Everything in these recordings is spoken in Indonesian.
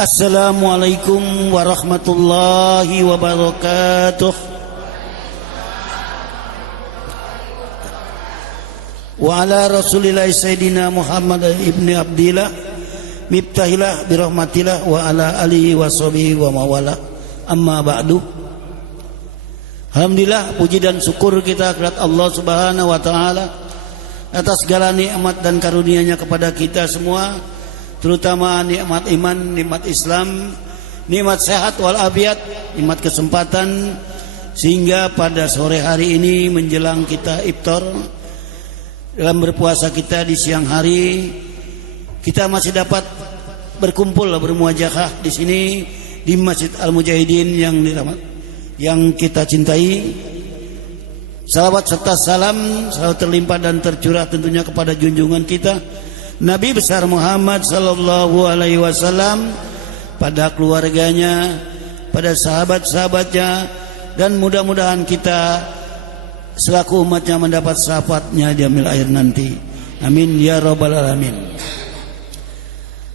Assalamualaikum warahmatullahi wabarakatuh. Wa ala rasulillahi sayyidina Muhammad ibni Abdillah mibtahilah birahmatillah wa ala alihi wa sahbihi wa mawala, amma ba'du. Alhamdulillah, puji dan syukur kita kepada Allah Subhanahu wa taala atas segala nikmat dan karunia-Nya kepada kita semua, terutama nikmat iman, nikmat Islam, nikmat sehat walafiat, nikmat kesempatan, sehingga pada sore hari ini menjelang kita iftar, dalam berpuasa kita di siang hari, kita masih dapat berkumpul bermuajahah di sini di Masjid Al-Mujahidin yang kita cintai. Salawat serta salam selalu terlimpah dan tercurah tentunya kepada junjungan kita Nabi besar Muhammad sallallahu alaihi wasallam, pada keluarganya, pada sahabat-sahabatnya, dan mudah-mudahan kita selaku umatnya mendapat syafaatnya di yaumil akhir nanti. Amin ya rabbal alamin.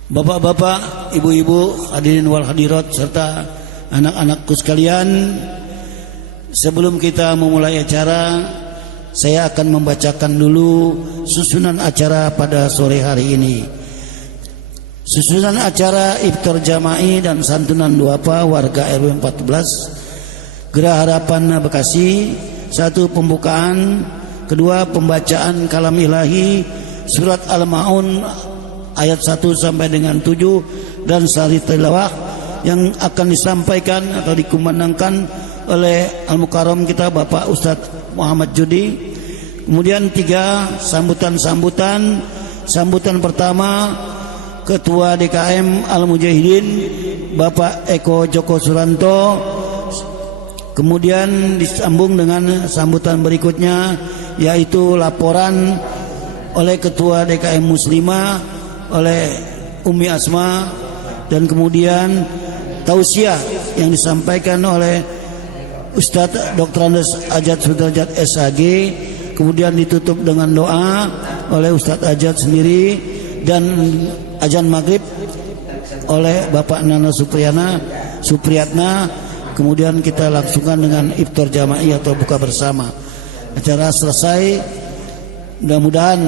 Bapak-bapak, ibu-ibu, hadirin wal hadirat serta anak-anakku sekalian, sebelum kita memulai acara, saya akan membacakan dulu susunan acara pada sore hari ini. Susunan acara iftar jama'i dan santunan duafa warga RW 14 Gerah Harapan Bekasi. 1. Pembukaan. 2. Pembacaan kalam ilahi surat Al-Ma'un ayat 1 sampai dengan 7 dan sari tilawah yang akan disampaikan atau dikumandangkan oleh Al-Mukarram kita Bapak Ustadz Muhammad Judi. Kemudian 3. Sambutan pertama Ketua DKM Al-Mujahidin Bapak Eko Joko Suranto. Kemudian disambung dengan sambutan berikutnya, yaitu laporan oleh Ketua DKM Muslimah oleh Umi Asma, dan kemudian tausiah yang disampaikan oleh Ustadz Dr. Andes Ajat Sudrajat SAG, kemudian ditutup dengan doa oleh Ustadz Ajat sendiri, dan azan maghrib oleh Bapak Nana Supriyatna. Kemudian kita langsungkan dengan iftar jama'i atau buka bersama. Acara selesai, mudah-mudahan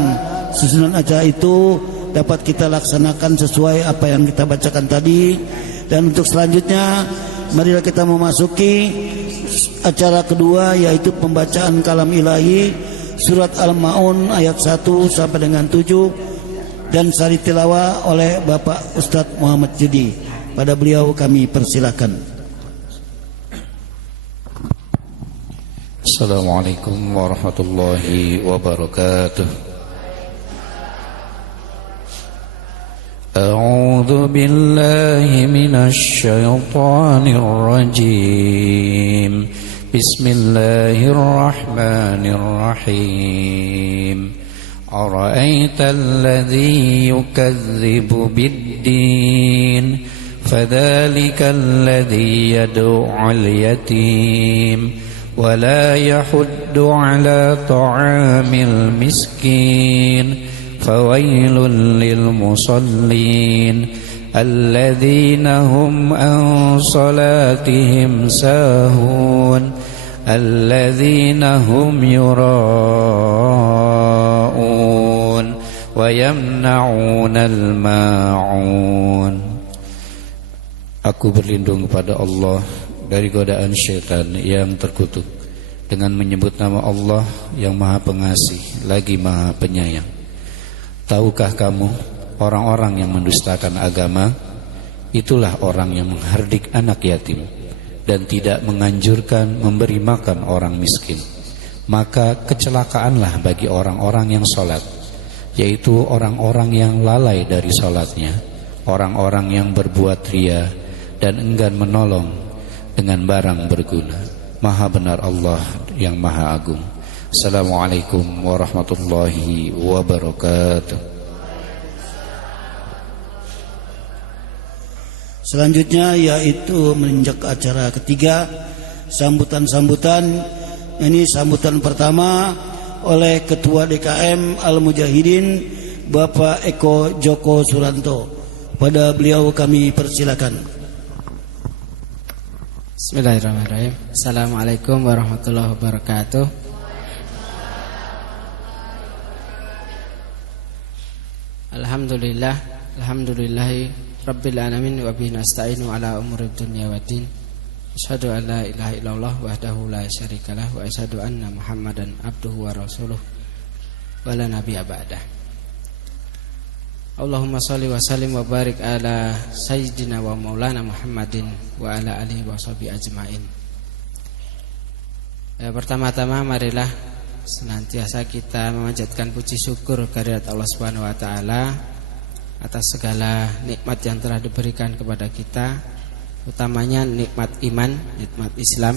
susunan acara itu dapat kita laksanakan sesuai apa yang kita bacakan tadi. Dan untuk selanjutnya, marilah kita memasuki acara kedua, yaitu pembacaan kalam ilahi surat Al-Ma'un ayat 1 sampai dengan 7 dan sari tilawah oleh Bapak Ustadz Muhammad Judi. Pada beliau kami persilakan. Assalamualaikum warahmatullahi wabarakatuh. A'udzu billahi minasy syaithanir rajim. Bismillahirrahmanirrahim. Ara'aital ladzi yukadzibu bid-din, fadzalikal ladzi yad'u'al yatim ولا يحض على طعام المسكين فويل للمصلين الذين هم عن صلاتهم ساهون الذين هم يراءون ويمنعون الماعون. Aku berlindung kepada Allah dari godaan syaitan yang terkutuk dengan menyebut nama Allah yang Maha Pengasih lagi Maha Penyayang. Tahukah kamu, orang-orang yang mendustakan agama itulah orang yang menghardik anak yatim dan tidak menganjurkan memberi makan orang miskin. Maka kecelakaanlah bagi orang-orang yang sholat, yaitu orang-orang yang lalai dari sholatnya, orang-orang yang berbuat ria dan enggan menolong dengan barang berguna. Maha benar Allah yang Maha Agung. Assalamualaikum warahmatullahi wabarakatuh. Selanjutnya yaitu menginjak acara ketiga, sambutan-sambutan. Ini sambutan pertama oleh Ketua DKM Al-Mujahidin Bapak Eko Joko Suranto. Pada beliau kami persilakan. Bismillahirrahmanirrahim. Assalamualaikum warahmatullahi wabarakatuh. Alhamdulillah, alhamdulillahi rabbil alamin wa bihi nasta'inu ala umuri dunya waddin. Asyhadu an la ilaha illallah wahdahu la syarikalah wa asyhadu anna Muhammadan abduhu wa rasuluh wa la nabiyya ba'dah. Allahumma shalli wa sallim wa barik ala sayyidina wa maulana Muhammadin wa ala alihi wa sahbihi ajmain. Pertama-tama marilah senantiasa kita memanjatkan puji syukur kehadirat Allah Subhanahu wa taala atas segala nikmat yang telah diberikan kepada kita, utamanya nikmat iman, nikmat Islam,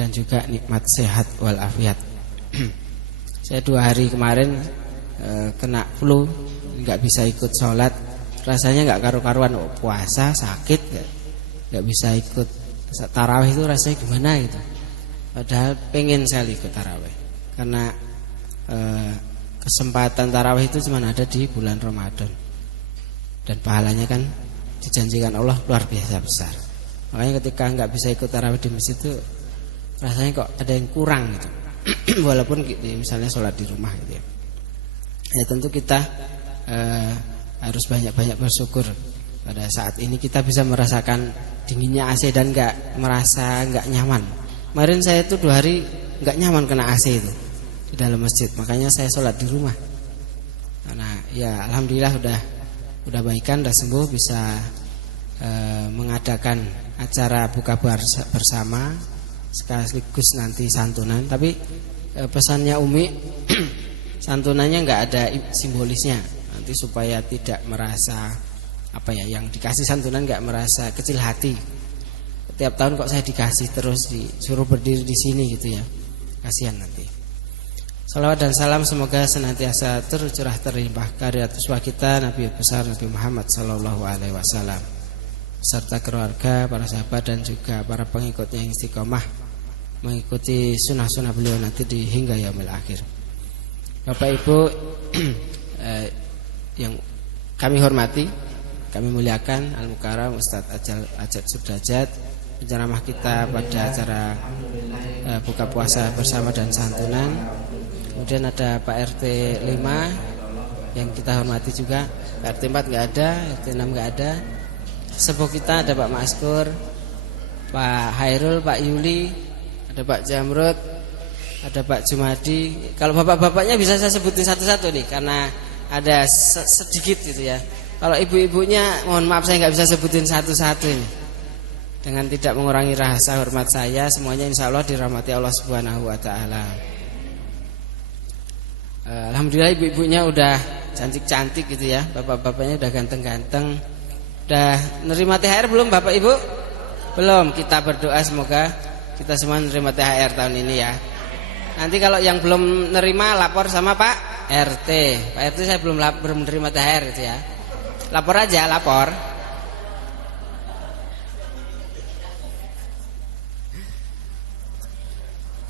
dan juga nikmat sehat walafiat. Saya 2 hari kemarin kena flu, nggak bisa ikut sholat, rasanya nggak karu-karuan. Puasa sakit, nggak bisa ikut tarawih, itu rasanya gimana gitu. Padahal pengen saya ikut tarawih, karena kesempatan tarawih itu cuma ada di bulan Ramadan, dan pahalanya kan dijanjikan Allah luar biasa besar. Makanya ketika nggak bisa ikut tarawih di masjid itu rasanya kok ada yang kurang gitu. Walaupun misalnya sholat di rumah gitu ya. Ya tentu kita harus banyak-banyak bersyukur pada saat ini kita bisa merasakan dinginnya AC dan merasa nggak nyaman. Kemarin saya itu 2 hari nggak nyaman kena AC itu di dalam masjid, makanya saya sholat di rumah. Karena ya alhamdulillah udah baikan, udah sembuh, bisa mengadakan acara buka bersama sekaligus nanti santunan. Tapi pesannya Umi santunannya nggak ada simbolisnya, nanti supaya tidak merasa yang dikasih santunan nggak merasa kecil hati. Tiap tahun kok saya dikasih terus, disuruh berdiri di sini gitu ya, kasihan nanti. Salawat dan salam semoga senantiasa tercurah terlimpah kehadirat uswah kita Nabi besar Nabi Muhammad sallallahu alaihi wasallam, serta keluarga, para sahabat dan juga para pengikutnya yang istiqomah mengikuti sunnah-sunnah beliau nanti di hingga yaumil akhir. Bapak Ibu yang kami hormati, kami muliakan Al-Mukarram Ustadz Ajat Sudrajat, penceramah kita pada acara buka puasa bersama dan santunan. Kemudian ada Pak RT 5 yang kita hormati juga. Pak RT 4 nggak ada, RT 6 nggak ada. Sepuh kita ada Pak Maskur, Pak Hairul, Pak Yuli, ada Pak Jamrud, ada Pak Jumadi. Kalau bapak-bapaknya bisa saya sebutin satu-satu nih, karena ada sedikit gitu ya. Kalau ibu-ibunya mohon maaf saya nggak bisa sebutin satu-satu ini. Dengan tidak mengurangi rasa hormat saya, semuanya insya Allah dirahmati Allah Subhanahu wa taala. Alhamdulillah ibu-ibunya udah cantik-cantik gitu ya. Bapak-bapaknya udah ganteng-ganteng. Udah nerima THR belum Bapak Ibu? Belum. Kita berdoa semoga kita semua nerima THR tahun ini ya. Nanti kalau yang belum nerima lapor sama Pak RT. Pak RT saya belum menerima THR gitu ya. Lapor aja, lapor.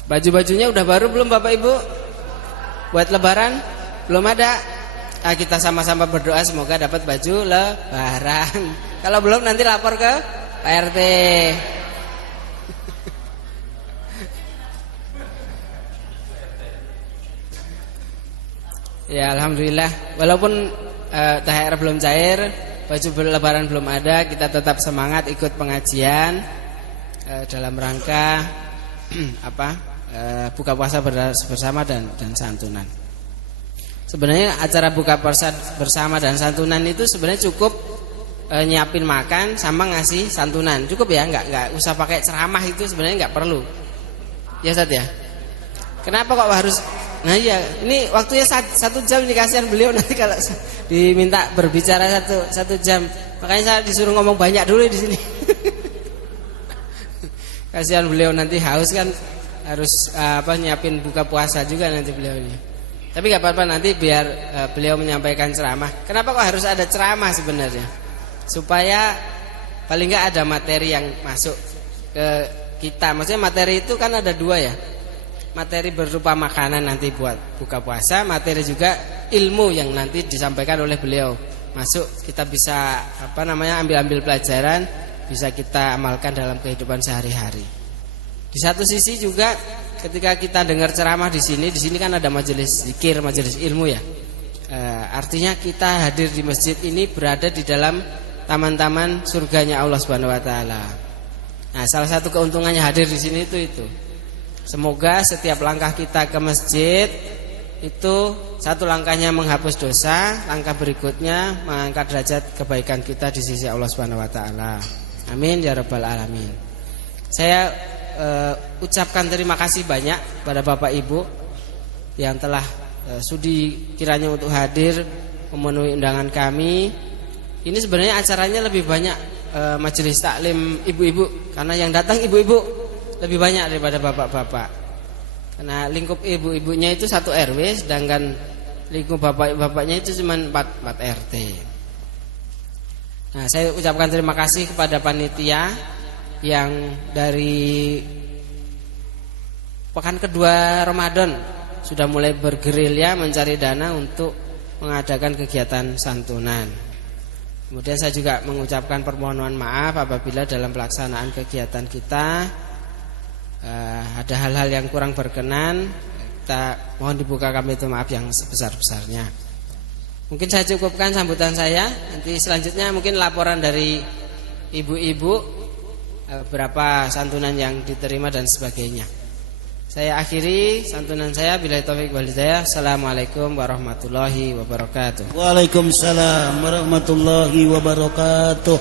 Baju-bajunya udah baru belum Bapak Ibu? Buat lebaran? Belum ada? Kita sama-sama berdoa semoga dapat baju lebaran. Kalau belum nanti lapor ke Pak RT. Ya alhamdulillah, walaupun THR belum cair, baju lebaran belum ada, kita tetap semangat ikut pengajian dalam rangka buka puasa bersama dan santunan. Sebenarnya acara buka puasa bersama dan santunan itu sebenarnya cukup nyiapin makan sama ngasih santunan, cukup ya, nggak usah pakai ceramah, itu sebenarnya nggak perlu. Ya Ustaz ya. Kenapa kok harus? Nah iya, ini waktunya 1 jam dikasihan beliau, nanti kalau diminta berbicara satu jam, makanya saya disuruh ngomong banyak dulu di sini. Kasihan beliau nanti haus kan, harus nyiapin buka puasa juga nanti beliau ini. Tapi gak apa-apa, nanti biar beliau menyampaikan ceramah. Kenapa kok harus ada ceramah sebenarnya? Supaya paling gak ada materi yang masuk ke kita. Maksudnya materi itu kan ada 2 ya. Materi berupa makanan nanti buat buka puasa, materi juga ilmu yang nanti disampaikan oleh beliau. masuk kita bisa ambil pelajaran, bisa kita amalkan dalam kehidupan sehari-hari. Di satu sisi juga ketika kita dengar ceramah di sini kan ada majelis zikir, majelis ilmu ya. Artinya kita hadir di masjid ini berada di dalam taman-taman surganya Allah Subhanahu wa taala. Nah, salah satu keuntungannya hadir di sini itu. Semoga setiap langkah kita ke masjid itu satu langkahnya menghapus dosa, langkah berikutnya mengangkat derajat kebaikan kita di sisi Allah Subhanahu wa taala. Amin ya rabbal alamin. Saya ucapkan terima kasih banyak pada Bapak Ibu yang telah sudi kiranya untuk hadir memenuhi undangan kami. Ini sebenarnya acaranya lebih banyak majelis taklim ibu-ibu, karena yang datang ibu-ibu lebih banyak daripada bapak-bapak. Karena lingkup ibu-ibunya itu 1 RW, sedangkan lingkup bapak-bapaknya itu cuma 4 RT. Nah, saya ucapkan terima kasih kepada panitia yang dari pekan kedua Ramadan sudah mulai bergerilya mencari dana untuk mengadakan kegiatan santunan. Kemudian saya juga mengucapkan permohonan maaf apabila dalam pelaksanaan kegiatan kita ada hal-hal yang kurang berkenan. Kita mohon dibuka kami itu maaf yang sebesar-besarnya. Mungkin saya cukupkan sambutan saya. Nanti selanjutnya mungkin laporan dari ibu-ibu, berapa santunan yang diterima dan sebagainya. Saya akhiri santunan saya. Billahi taufiq wal hidayah. Assalamualaikum warahmatullahi wabarakatuh. Waalaikumsalam warahmatullahi wabarakatuh.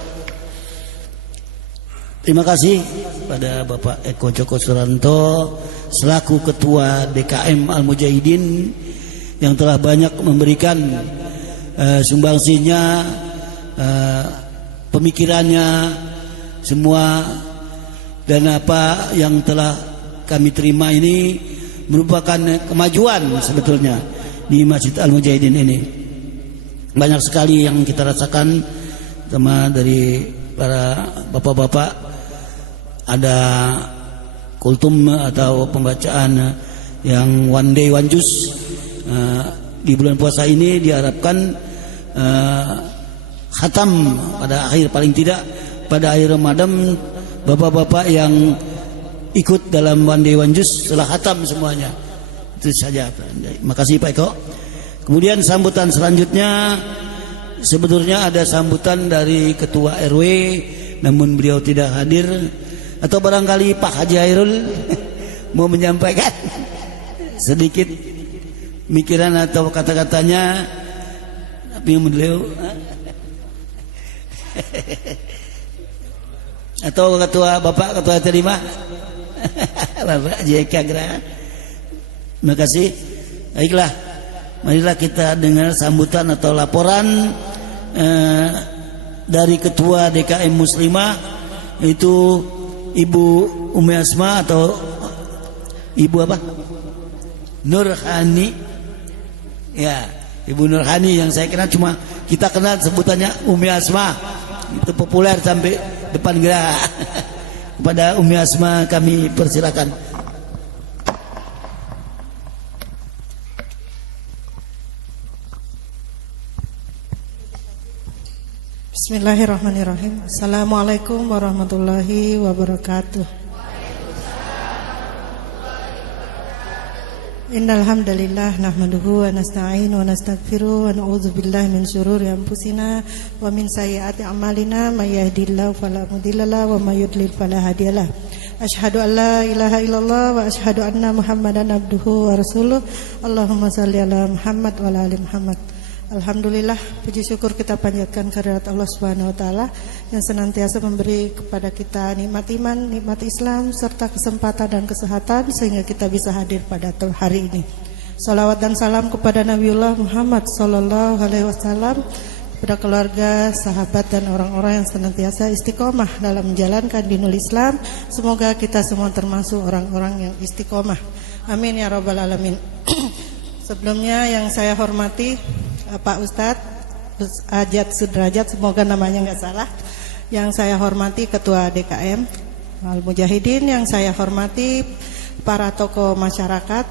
Terima kasih pada Bapak Eko Joko Suranto selaku Ketua DKM Al-Mujahidin yang telah banyak memberikan sumbangsinya, pemikirannya semua, dan apa yang telah kami terima ini merupakan kemajuan sebetulnya di Masjid Al-Mujahidin ini. Banyak sekali yang kita rasakan sama dari para bapak-bapak. Ada kultum atau pembacaan yang one day one juz di bulan puasa ini diharapkan khatam pada akhir, paling tidak pada akhir Ramadan, bapak-bapak yang ikut dalam one day one juz telah khatam semuanya. Itu saja. Terima kasih Pak Eko. Kemudian sambutan selanjutnya sebetulnya ada sambutan dari Ketua RW, namun beliau tidak hadir. Atau barangkali Pak Haji Hairul mau menyampaikan sedikit mikiran atau kata-katanya. Tapi beliau atau Bapak Ketua Terima Bapak JK Gra. Terima kasih. Baiklah, marilah kita dengar sambutan atau laporan dari Ketua DKM Muslimah, itu Ibu Umi Asma atau Ibu apa? Nurhani. Ya, Ibu Nurhani yang saya kenal, cuma kita kenal sebutannya Umi Asma. Itu populer sampai depan gerak. Kepada Umi Asma kami persilakan. Bismillahirrahmanirrahim. Assalamualaikum warahmatullahi wabarakatuh. Innal hamdalillah nahmaduhu wa nasta'inu wa nastaghfiruh wa na'udzu billahi min syururi anfusina wa min sayyiati a'malina may yahdihillahu fala mudhillalah wa may yudlil fala hadiyalah. Asyhadu an la ilaha illallah wa asyhadu anna Muhammadan abduhu wa rasuluh. Allahumma shalli ala Muhammad wa ala ali Muhammad. Alhamdulillah, puji syukur kita panjatkan kehadirat Allah Subhanahu wa taala yang senantiasa memberi kepada kita nikmat iman, nikmat Islam serta kesempatan dan kesehatan sehingga kita bisa hadir pada hari ini. Salawat dan salam kepada Nabiullah Muhammad sallallahu alaihi wasallam, kepada keluarga, sahabat dan orang-orang yang senantiasa istiqomah dalam menjalankan dinul Islam. Semoga kita semua termasuk orang-orang yang istiqomah. Amin ya rabbal alamin. Sebelumnya yang saya hormati Pak Ustadz Ajat Sudrajat, semoga namanya nggak salah. Yang saya hormati Ketua DKM Al-Mujahidin, yang saya hormati para tokoh masyarakat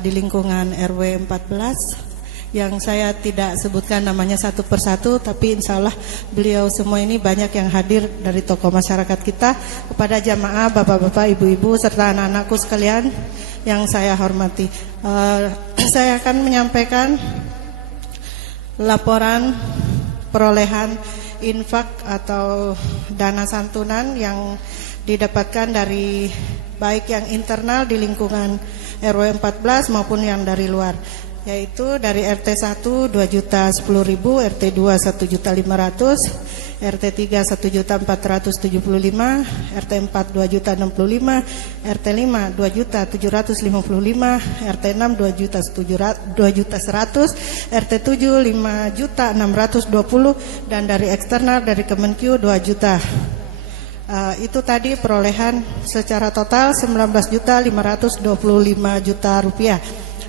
di lingkungan RW 14, yang saya tidak sebutkan namanya satu persatu, tapi insya Allah beliau semua ini banyak yang hadir dari tokoh masyarakat kita. Kepada jamaah, bapak-bapak, ibu-ibu, serta anak-anakku sekalian yang saya hormati, saya akan menyampaikan laporan perolehan infak atau dana santunan yang didapatkan dari baik yang internal di lingkungan RW 14 maupun yang dari luar, yaitu dari RT 1 2.010.000, RT 2 1.500.000, RT 3 1.475.000, RT 4 2.065.000, RT 5 2.755.000, RT 6 2.100.000, RT 7 5.620.000, dan dari eksternal dari Kemenkyu 2 juta. Itu tadi perolehan secara total 19.525 juta rupiah.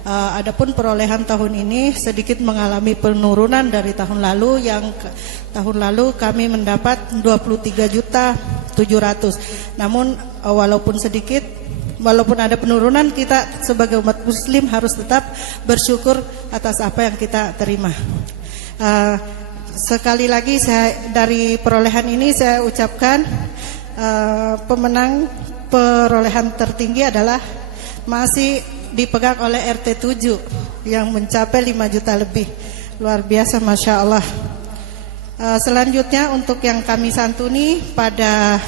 Adapun perolehan tahun ini sedikit mengalami penurunan dari tahun lalu, yang tahun lalu kami mendapat 23.700.000. Namun walaupun sedikit, walaupun ada penurunan, kita sebagai umat muslim harus tetap bersyukur atas apa yang kita terima. Sekali lagi dari perolehan ini saya ucapkan pemenang perolehan tertinggi adalah masih dipegang oleh RT 7 yang mencapai 5 juta lebih. Luar biasa, Masya Allah. Selanjutnya untuk yang kami santuni pada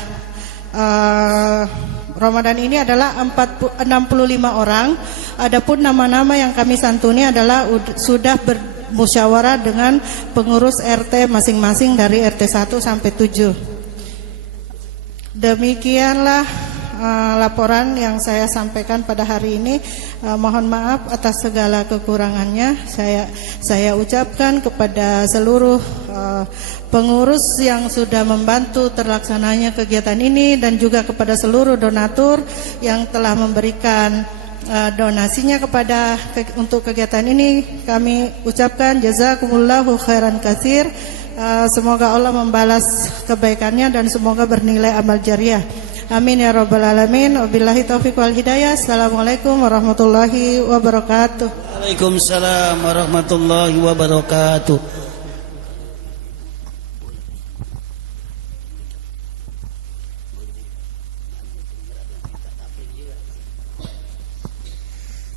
Ramadan ini adalah 65 orang. Adapun nama-nama yang kami santuni adalah sudah bermusyawarah dengan pengurus RT masing-masing dari RT 1 sampai 7. Demikianlah laporan yang saya sampaikan pada hari ini. Mohon maaf atas segala kekurangannya. Saya ucapkan kepada seluruh pengurus yang sudah membantu terlaksananya kegiatan ini, dan juga kepada seluruh donatur yang telah memberikan donasinya untuk kegiatan ini. Kami ucapkan jazakumullahu khairan katsir. Semoga Allah membalas kebaikannya dan semoga bernilai amal jariah. Amin ya rabbal alamin. Wabillahi taufiq wal hidayah. Assalamualaikum warahmatullahi wabarakatuh. Waalaikumsalam warahmatullahi wabarakatuh.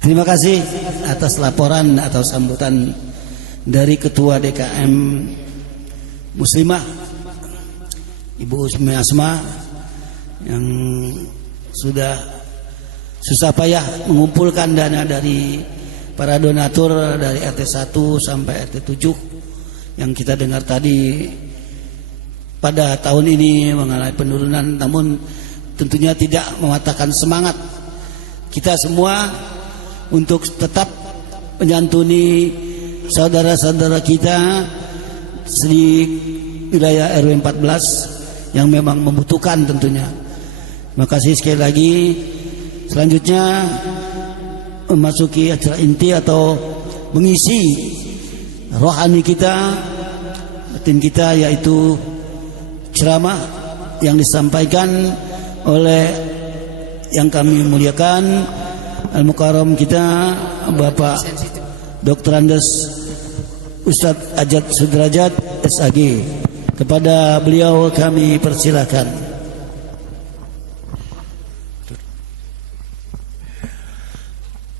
Terima kasih atas laporan atau sambutan dari Ketua DKM Muslimah Ibu Umi Asma yang sudah susah payah mengumpulkan dana dari para donatur dari RT 1 sampai RT 7 yang kita dengar tadi. Pada tahun ini mengalami penurunan, namun tentunya tidak mematahkan semangat kita semua untuk tetap menyantuni saudara-saudara kita di wilayah RW 14 yang memang membutuhkan tentunya. Terima kasih sekali lagi. Selanjutnya memasuki acara inti atau mengisi rohani kita, batin kita, yaitu ceramah yang disampaikan oleh yang kami muliakan Al-Mukarram kita Bapak Dr. Andes Ustadz Ajat Sudrajat SAG. Kepada beliau kami persilakan.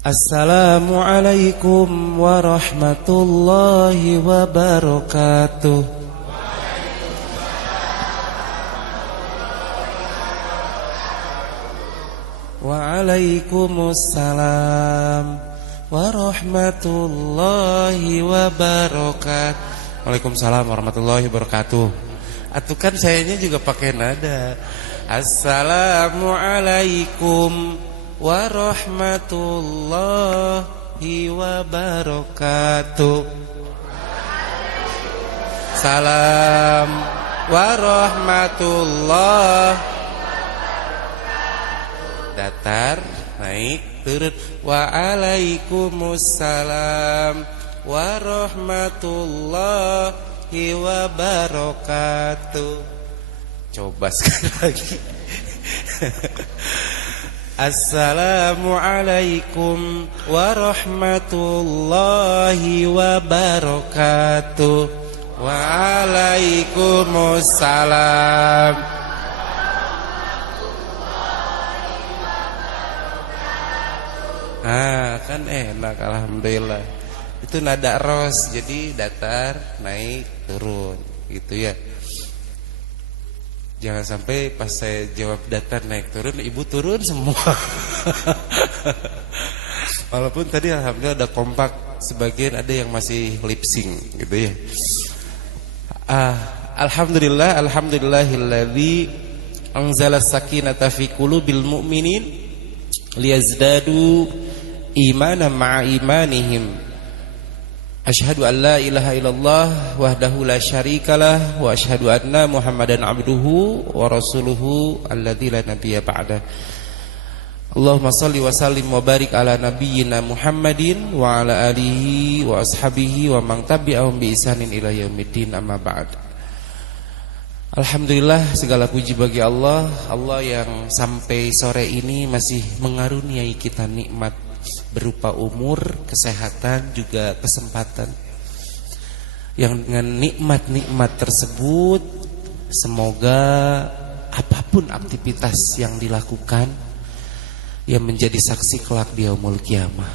Assalamualaikum warahmatullahi wabarakatuh. Waalaikumsalam warahmatullahi wabarakatuh. Waalaikumsalam warahmatullahi wabarakatuh. Atuh kan sayanya juga pakai nada. Assalamualaikum warahmatullahi wabarakatuh. Salam warahmatullahi. Datar, naik, turun. Waalaikumsalam warahmatullahi wabarakatuh. Coba sekali lagi. Assalamualaikum warahmatullahi wabarakatuh. Waalaikumsalam. Kan enak, alhamdulillah. Itu nada ros, jadi datar, naik, turun, gitu ya. Jangan sampai pas saya jawab datar, naik, turun, ibu turun semua. Walaupun tadi alhamdulillah ada kompak, sebagian ada yang masih lip sync, gitu ya. Alhamdulillah, alhamdulillahilladzi anzala sakinata fi qulubil mu'minin liyazdadu imanan ma'a imanihim. Asyhadu an la ilaha illallah wahdahu la syarikalah wa asyhadu anna Muhammadan abduhu wa rasuluhu alladzi la nabiyya ba'da. Allahumma shalli wa sallim wa barik ala nabiyyina Muhammadin wa ala alihi wa ashabihi wa man tabi'ahum bi ihsanin ila yaumiddin, amma ba'd. Alhamdulillah, segala puji bagi Allah, Allah yang sampai sore ini masih mengaruniai kita nikmat berupa umur, kesehatan, juga kesempatan. Yang dengan nikmat-nikmat tersebut, semoga apapun aktivitas yang dilakukan yang menjadi saksi kelak di yaumul kiamah.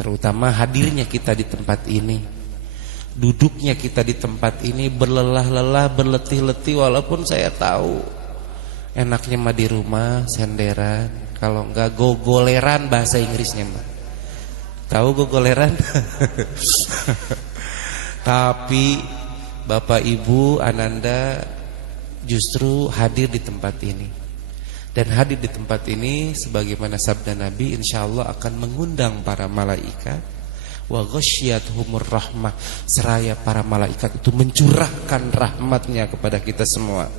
Terutama hadirnya kita di tempat ini, duduknya kita di tempat ini, berlelah-lelah, berletih-letih. Walaupun saya tahu enaknya mah di rumah senderan, kalau enggak gogoleran bahasa Inggrisnya mah. Tahu gogoleran? Tapi Bapak Ibu Ananda justru hadir di tempat ini. Dan hadir di tempat ini sebagaimana sabda Nabi, insyaallah akan mengundang para malaikat. Wa ghasyiyatuhumur rahmah, seraya para malaikat itu mencurahkan rahmatnya kepada kita semua.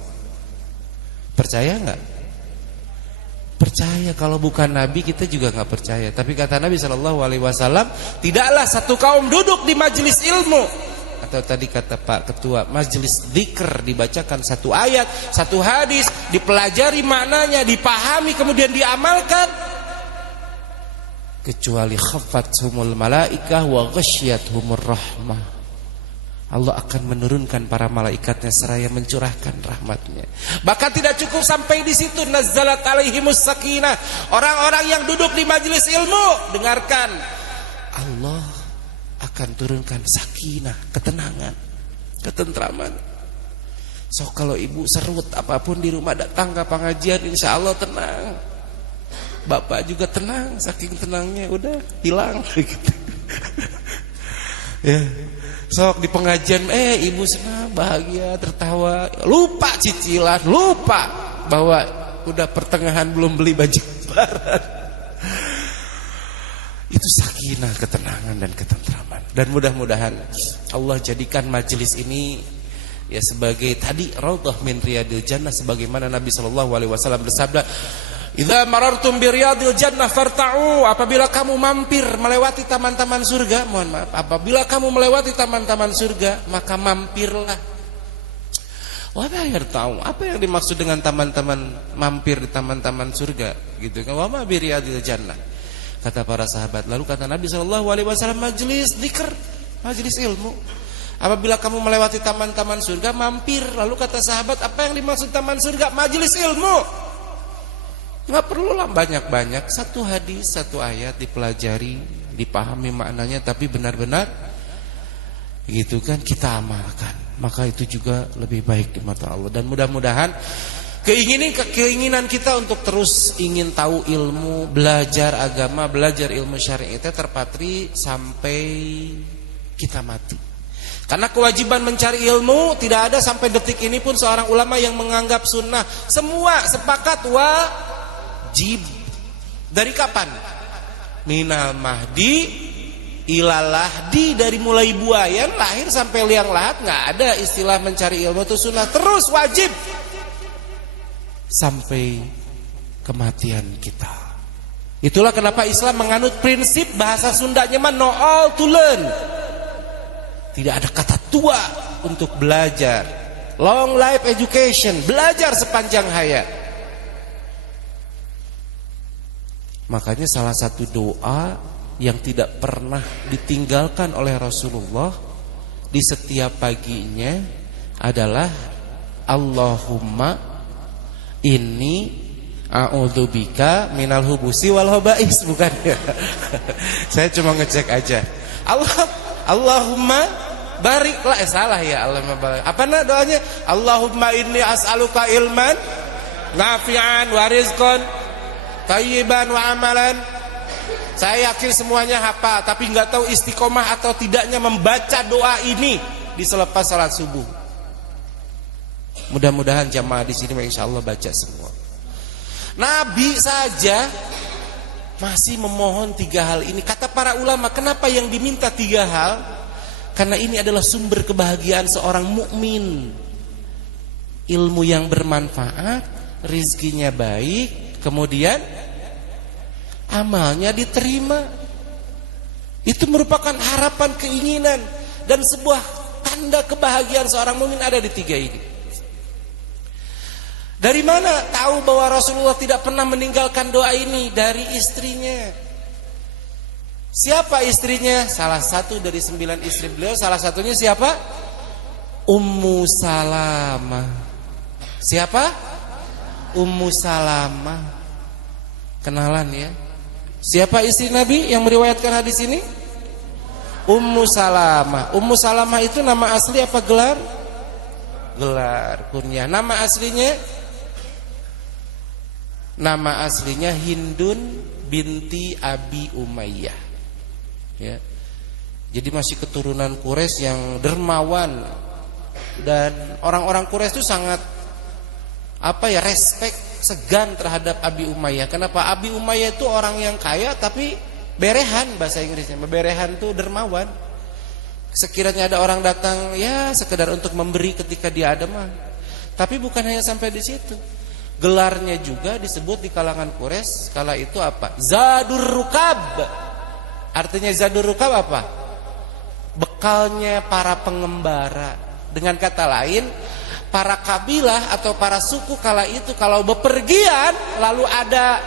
Percaya enggak? Percaya. Kalau bukan Nabi kita juga enggak percaya. Tapi kata Nabi SAW, tidaklah satu kaum duduk di majelis ilmu, atau tadi kata Pak Ketua, majelis dzikir, dibacakan satu ayat, satu hadis, dipelajari maknanya, dipahami, kemudian diamalkan, kecuali khafathumul malaikah wa ghasyiyatuhumur rahmah. Allah akan menurunkan para malaikatnya seraya mencurahkan rahmatnya. Bahkan tidak cukup sampai di situ, nazzalat alaihimus sakinah. Orang-orang yang duduk di majelis ilmu, dengarkan, Allah akan turunkan sakinah, ketenangan, ketentraman. So kalau ibu serut apapun di rumah, datang ke pengajian, insya Allah tenang. Bapak juga tenang, saking tenangnya udah hilang gitu. Ya. Sok di pengajian, ibu senang, bahagia, tertawa, lupa cicilan, lupa bahwa udah pertengahan belum beli baju lebaran. Itu sakinah, ketenangan dan ketentraman. Dan mudah-mudahan Allah jadikan majelis ini ya sebagai tadi raudhah min riyadil jannah, sebagaimana Nabi SAW bersabda, idza marartum bi riyadil jannah farta'u, apabila kamu mampir melewati taman-taman surga, mohon maaf, apabila kamu melewati taman-taman surga, maka mampirlah. Wa ma yarta'u, apa yang dimaksud dengan taman-taman, mampir di taman-taman surga gitu kan? Wa ma bi riyadil jannah, kata para sahabat. Lalu kata Nabi SAW, majelis dzikir, majelis ilmu. Apabila kamu melewati taman-taman surga, mampir. Lalu kata sahabat, apa yang dimaksud taman surga? Majelis ilmu. Nggak perlulah banyak-banyak, satu hadis, satu ayat dipelajari, dipahami maknanya, tapi benar-benar gitu kan kita amalkan, maka itu juga lebih baik di mata Allah. Dan mudah-mudahan keinginan kita untuk terus ingin tahu ilmu, belajar agama, belajar ilmu syar'i itu terpatri sampai kita mati. Karena kewajiban mencari ilmu tidak ada sampai detik ini pun seorang ulama yang menganggap sunnah. Semua sepakat wajib. Dari kapan? Minal mahdi ilal lahdi, dari mulai buayan lahir sampai liang lahat nggak ada istilah mencari ilmu itu sunnah, terus wajib sampai kematian kita. Itulah kenapa Islam menganut prinsip bahasa Sundanya mah no all to learn. Tidak ada kata tua untuk belajar. Long life education, belajar sepanjang hayat. Makanya salah satu doa yang tidak pernah ditinggalkan oleh Rasulullah di setiap paginya adalah Allahumma inni a'udzubika minal hubusi wal haba'is, bukan ya? Saya cuma ngecek aja. Allahumma bariklah, salah ya, Allahumma barik. Apa doanya? Allahumma inni as'aluka ilman nafi'an wa rizqan thayyiban wa amalan. Saya yakin semuanya hafal, tapi nggak tahu istiqomah atau tidaknya membaca doa ini di selepas salat subuh. Mudah-mudahan jamaah di sini insyaallah baca semua. Nabi saja masih memohon 3 hal ini. Kata para ulama, kenapa yang diminta 3 hal? Karena ini adalah sumber kebahagiaan seorang mukmin. Ilmu yang bermanfaat, rizkinya baik, kemudian amalnya diterima. Itu merupakan harapan, keinginan, dan sebuah tanda kebahagiaan seorang mukmin ada di 3 ini. Dari mana tahu bahwa Rasulullah tidak pernah meninggalkan doa ini? Dari istrinya. Siapa istrinya? Salah satu dari 9 istri beliau. Salah satunya siapa? Ummu Salamah. Siapa? Ummu Salamah. Kenalan ya. Siapa istri Nabi yang meriwayatkan hadis ini? Ummu Salamah. Ummu Salamah itu nama asli apa gelar? Gelar, kunyah. Nama aslinya Hindun binti Abi Umayyah. Ya. Jadi masih keturunan Quraisy yang dermawan, dan orang-orang Quraisy itu sangat respect, segan terhadap Abi Umayyah. Kenapa? Abi Umayyah itu orang yang kaya tapi berehan, bahasa Inggrisnya. Berehan itu dermawan. Sekiranya ada orang datang ya sekedar untuk memberi ketika dia ada mah. Tapi bukan hanya sampai di situ. Gelarnya juga disebut di kalangan Quraisy kala itu apa? Zadur Rukab. Artinya Zadur Rukab apa? Bekalnya para pengembara. Dengan kata lain, para kabilah atau para suku kala itu kalau bepergian lalu ada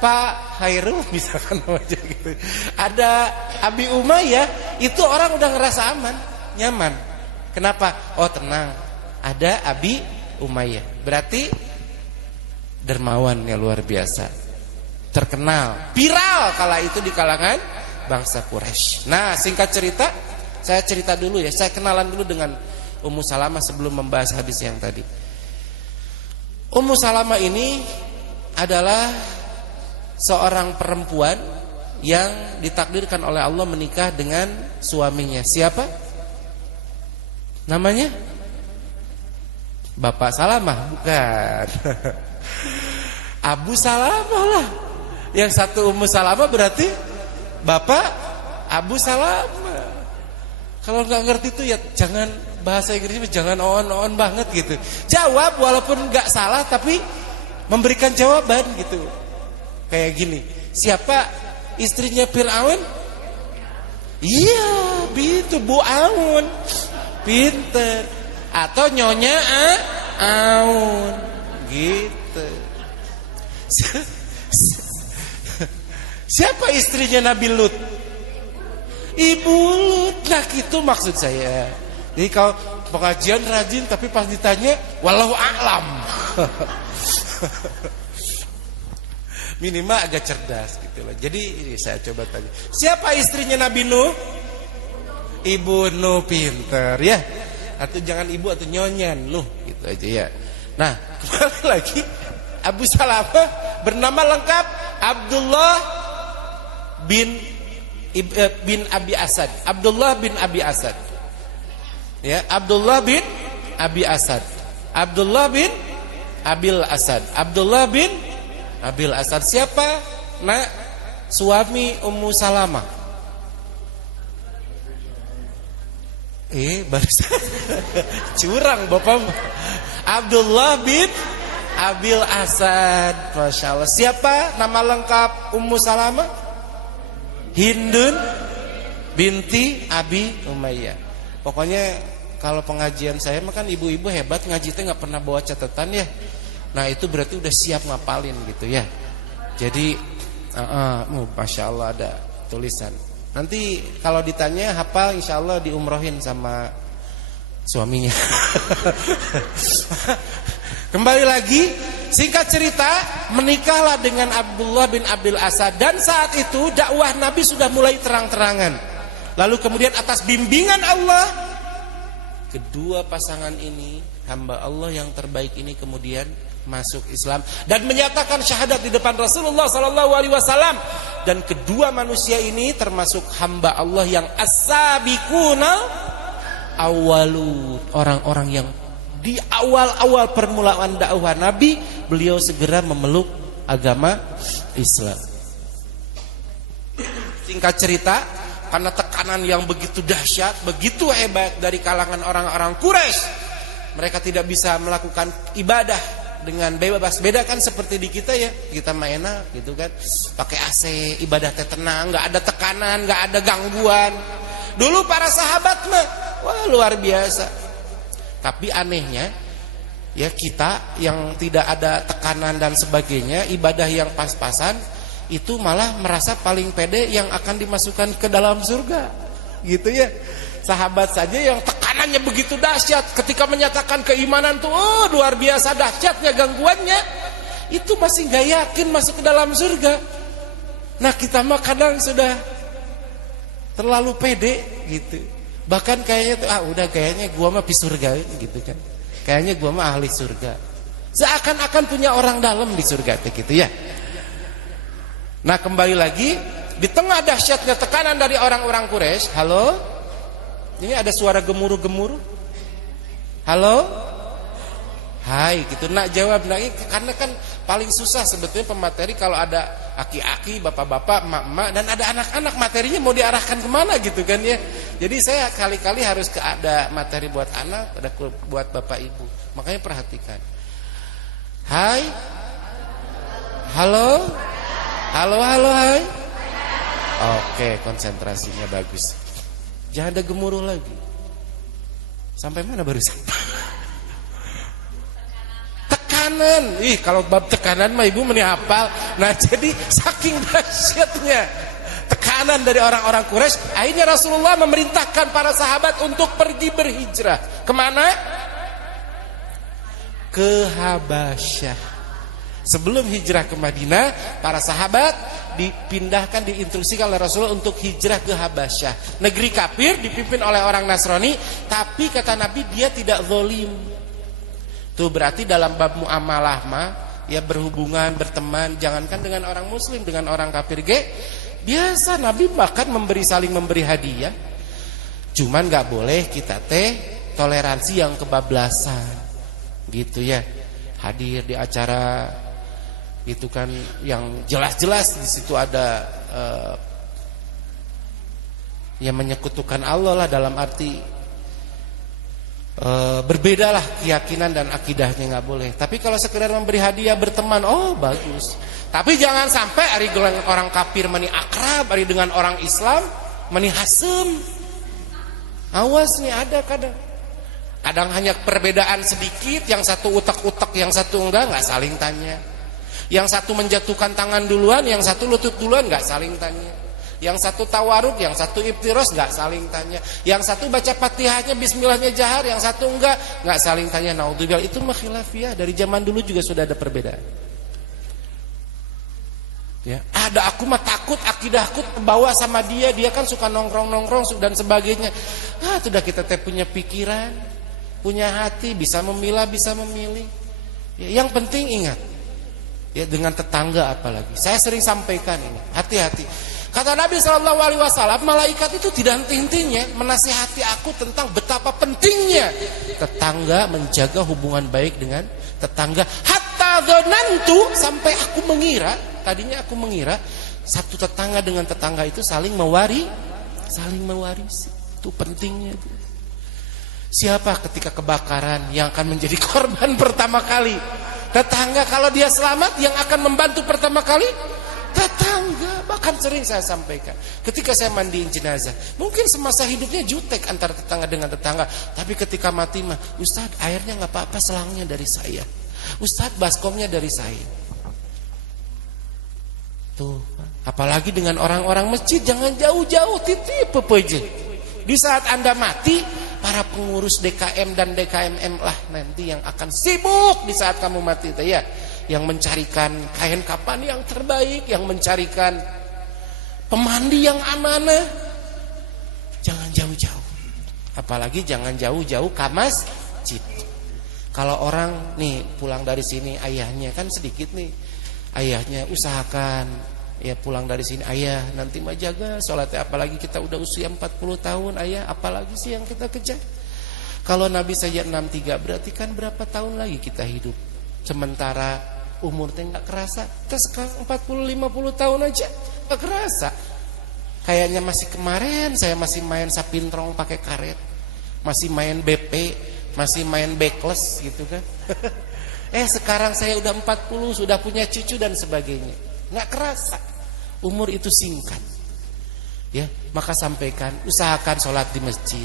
Pak Hairul misalkan aja gitu, ada Abi Umayyah, itu orang udah ngerasa aman, nyaman. Kenapa? Oh tenang, ada Abi Umayyah. Berarti dermawan yang luar biasa, terkenal, viral kala itu di kalangan bangsa Quraisy. Nah, singkat cerita, saya cerita dulu ya. Saya kenalan dulu dengan Ummu Salamah sebelum membahas hadis yang tadi. Ummu Salamah ini adalah seorang perempuan yang ditakdirkan oleh Allah menikah dengan suaminya. Siapa? Namanya? Bapak Salamah? Bukan. Abu Salamah lah. Yang satu Ummu Salamah berarti Bapak Abu Salamah. Kalau nggak ngerti itu ya jangan, bahasa Inggrisnya jangan on banget gitu. Jawab walaupun nggak salah tapi memberikan jawaban gitu. Kayak gini, siapa istrinya Fir'aun? Iya, itu Bu Aun. Pinter. Atau Nyonya Aun. Gitu. Siapa istrinya Nabi Lut? Ibu Lut. Nah gitu maksud saya. Jadi kalau pengajian rajin tapi pas ditanya wallahu a'lam. Minimal agak cerdas gitu loh. Jadi saya coba tanya, siapa istrinya Nabi Nuh? Ibu Nuh. Pinter ya. Atau jangan ibu atau nyonya Nuh gitu aja ya. Nah kembali lagi, Abu Salamah bernama lengkap Abdullah bin Abi Asad. Abdullah bin Abi Asad. Ya, Abdullah bin Abi Asad. Abdullah bin Abil Asad. Abdullah bin Abil Asad. Siapa? Nak suami Ummu Salamah. Barusan curang Bapak. Abdullah bin Abil Asad. Masya Allah. Siapa nama lengkap Ummu Salamah? Hindun binti Abi Umayyah. Pokoknya kalau pengajian saya mah kan ibu-ibu hebat, ngaji teh nggak pernah bawa catatan ya. Nah itu berarti udah siap ngapalin gitu ya. Jadi Masya Allah ada tulisan. Nanti kalau ditanya hafal, insya Allah diumrohin sama suaminya. Kembali lagi, singkat cerita, menikahlah dengan Abdullah bin Abdul Asad. Dan saat itu dakwah Nabi sudah mulai terang-terangan. Lalu kemudian atas bimbingan Allah, kedua pasangan ini, hamba Allah yang terbaik ini kemudian masuk Islam dan menyatakan syahadat di depan Rasulullah SAW. Dan kedua manusia ini termasuk hamba Allah yang as-sabiqunal awwalun, orang-orang yang di awal-awal permulaan dakwah Nabi, beliau segera memeluk agama Islam. Singkat cerita, karena tekanan yang begitu dahsyat, begitu hebat dari kalangan orang-orang Quraisy, mereka tidak bisa melakukan ibadah dengan bebas. Beda kan seperti di kita ya, kita mah enak gitu kan, pakai AC, ibadah teh tenang, nggak ada tekanan, nggak ada gangguan. Dulu para sahabat mah, wah luar biasa. Tapi anehnya, ya kita yang tidak ada tekanan dan sebagainya, ibadah yang pas-pasan, itu malah merasa paling pede yang akan dimasukkan ke dalam surga, gitu ya. Sahabat saja yang tekanannya begitu dahsyat, ketika menyatakan keimanan tuh, oh luar biasa dahsyatnya gangguannya, itu masih gak yakin masuk ke dalam surga. Nah kita mah kadang sudah terlalu pede gitu. Bahkan kayaknya tuh, udah kayaknya gua mah surga gitu kan. Kayaknya gua mah ahli surga. Seakan-akan punya orang dalam di surga gitu ya. Nah kembali lagi, di tengah dahsyatnya tekanan dari orang-orang Quraisy, halo? Ini ada suara gemuruh-gemuruh. Halo? Hai gitu. Nak jawab lagi, karena kan paling susah sebetulnya pemateri kalau ada aki-aki, bapak-bapak, emak-emak, dan ada anak-anak, materinya mau diarahkan kemana gitu kan ya. Jadi saya kali-kali harus ada materi buat anak, ada buat bapak ibu. Makanya perhatikan. Hai. Halo. Halo, halo, hai. Oke, konsentrasinya bagus. Jangan ada gemuruh lagi. Sampai mana barusan? Tekanan. Kalau bab tekanan mah ibu meni hafal. Nah, jadi saking dahsyatnya tekanan dari orang-orang Quraisy, akhirnya Rasulullah memerintahkan para sahabat untuk pergi berhijrah. Kemana? Ke Habasyah. Sebelum hijrah ke Madinah, para sahabat dipindahkan, diinstruksikan oleh Rasulullah untuk hijrah ke Habasyah, negeri kafir dipimpin oleh orang Nasrani. Tapi kata Nabi, dia tidak zalim. Tuh berarti dalam bab muamalah mah, ya berhubungan, berteman, jangankan dengan orang muslim, dengan orang kafir biasa. Nabi bahkan saling memberi hadiah. Cuman gak boleh kita toleransi yang kebablasan gitu ya. Hadir di acara itu kan yang jelas-jelas di situ ada yang menyekutukan Allah lah, dalam arti berbedalah keyakinan dan akidahnya, nggak boleh. Tapi kalau sekedar memberi hadiah, berteman, oh bagus. Tapi jangan sampai hari dengan orang kafir meni akrab, hari dengan orang Islam meni hasem. Awas nih, ada kadang hanya perbedaan sedikit, yang satu utak-utak, yang satu nggak saling tanya. Yang satu menjatuhkan tangan duluan, yang satu lutut duluan, nggak saling tanya. Yang satu tawaruk, yang satu iftiros, nggak saling tanya. Yang satu baca Fatihahnya, bismillahnya jahar, yang satu nggak saling tanya. Naudzubillah, itu mah khilafiyah. Dari zaman dulu juga sudah ada perbedaan. Ya, ada aku mah takut akidahku terbawa sama dia kan suka nongkrong dan sebagainya. Sudah kita punya pikiran, punya hati, bisa memilah, bisa memilih. Ya, yang penting ingat, ya dengan tetangga apalagi. Saya sering sampaikan ini, hati-hati. Kata Nabi SAW, malaikat itu tidak henti-hentinya menasihati aku tentang betapa pentingnya tetangga, menjaga hubungan baik dengan tetangga. Hatta dzanantu, sampai aku mengira, tadinya aku mengira satu tetangga dengan tetangga itu saling mewarisi. Itu pentingnya itu. Siapa ketika kebakaran yang akan menjadi korban pertama kali? Tetangga. Kalau dia selamat, yang akan membantu pertama kali tetangga. Bahkan sering saya sampaikan, ketika saya mandiin jenazah, mungkin semasa hidupnya jutek antara tetangga dengan tetangga, tapi ketika mati mah, Ustaz airnya nggak apa-apa, selangnya dari saya, Ustaz baskomnya dari saya. Tuh, apalagi dengan orang-orang masjid, jangan jauh-jauh, titip pepeje. Di saat Anda mati, para pengurus DKM dan DKMM lah nanti yang akan sibuk di saat kamu mati itu ya, yang mencarikan kain kapan yang terbaik, yang mencarikan pemandi yang amanah. Jangan jauh-jauh. Apalagi jangan jauh-jauh ke masjid. Kalau orang nih pulang dari sini, ayahnya kan sedikit nih, ayahnya usahakan ya pulang dari sini, ayah nanti mah jaga sholatnya, apalagi kita udah usia 40 tahun ayah, apalagi sih yang kita kejar. Kalau Nabi saja 63, berarti kan berapa tahun lagi kita hidup. Sementara umurnya gak kerasa. Kita sekarang 40-50 tahun aja gak kerasa. Kayaknya masih kemarin saya masih main sapintrong pakai karet, masih main BP, masih main backless gitu kan. Sekarang saya udah 40, sudah punya cucu dan sebagainya. Nggak kerasa. Umur itu singkat. Ya, maka sampaikan, usahakan sholat di masjid.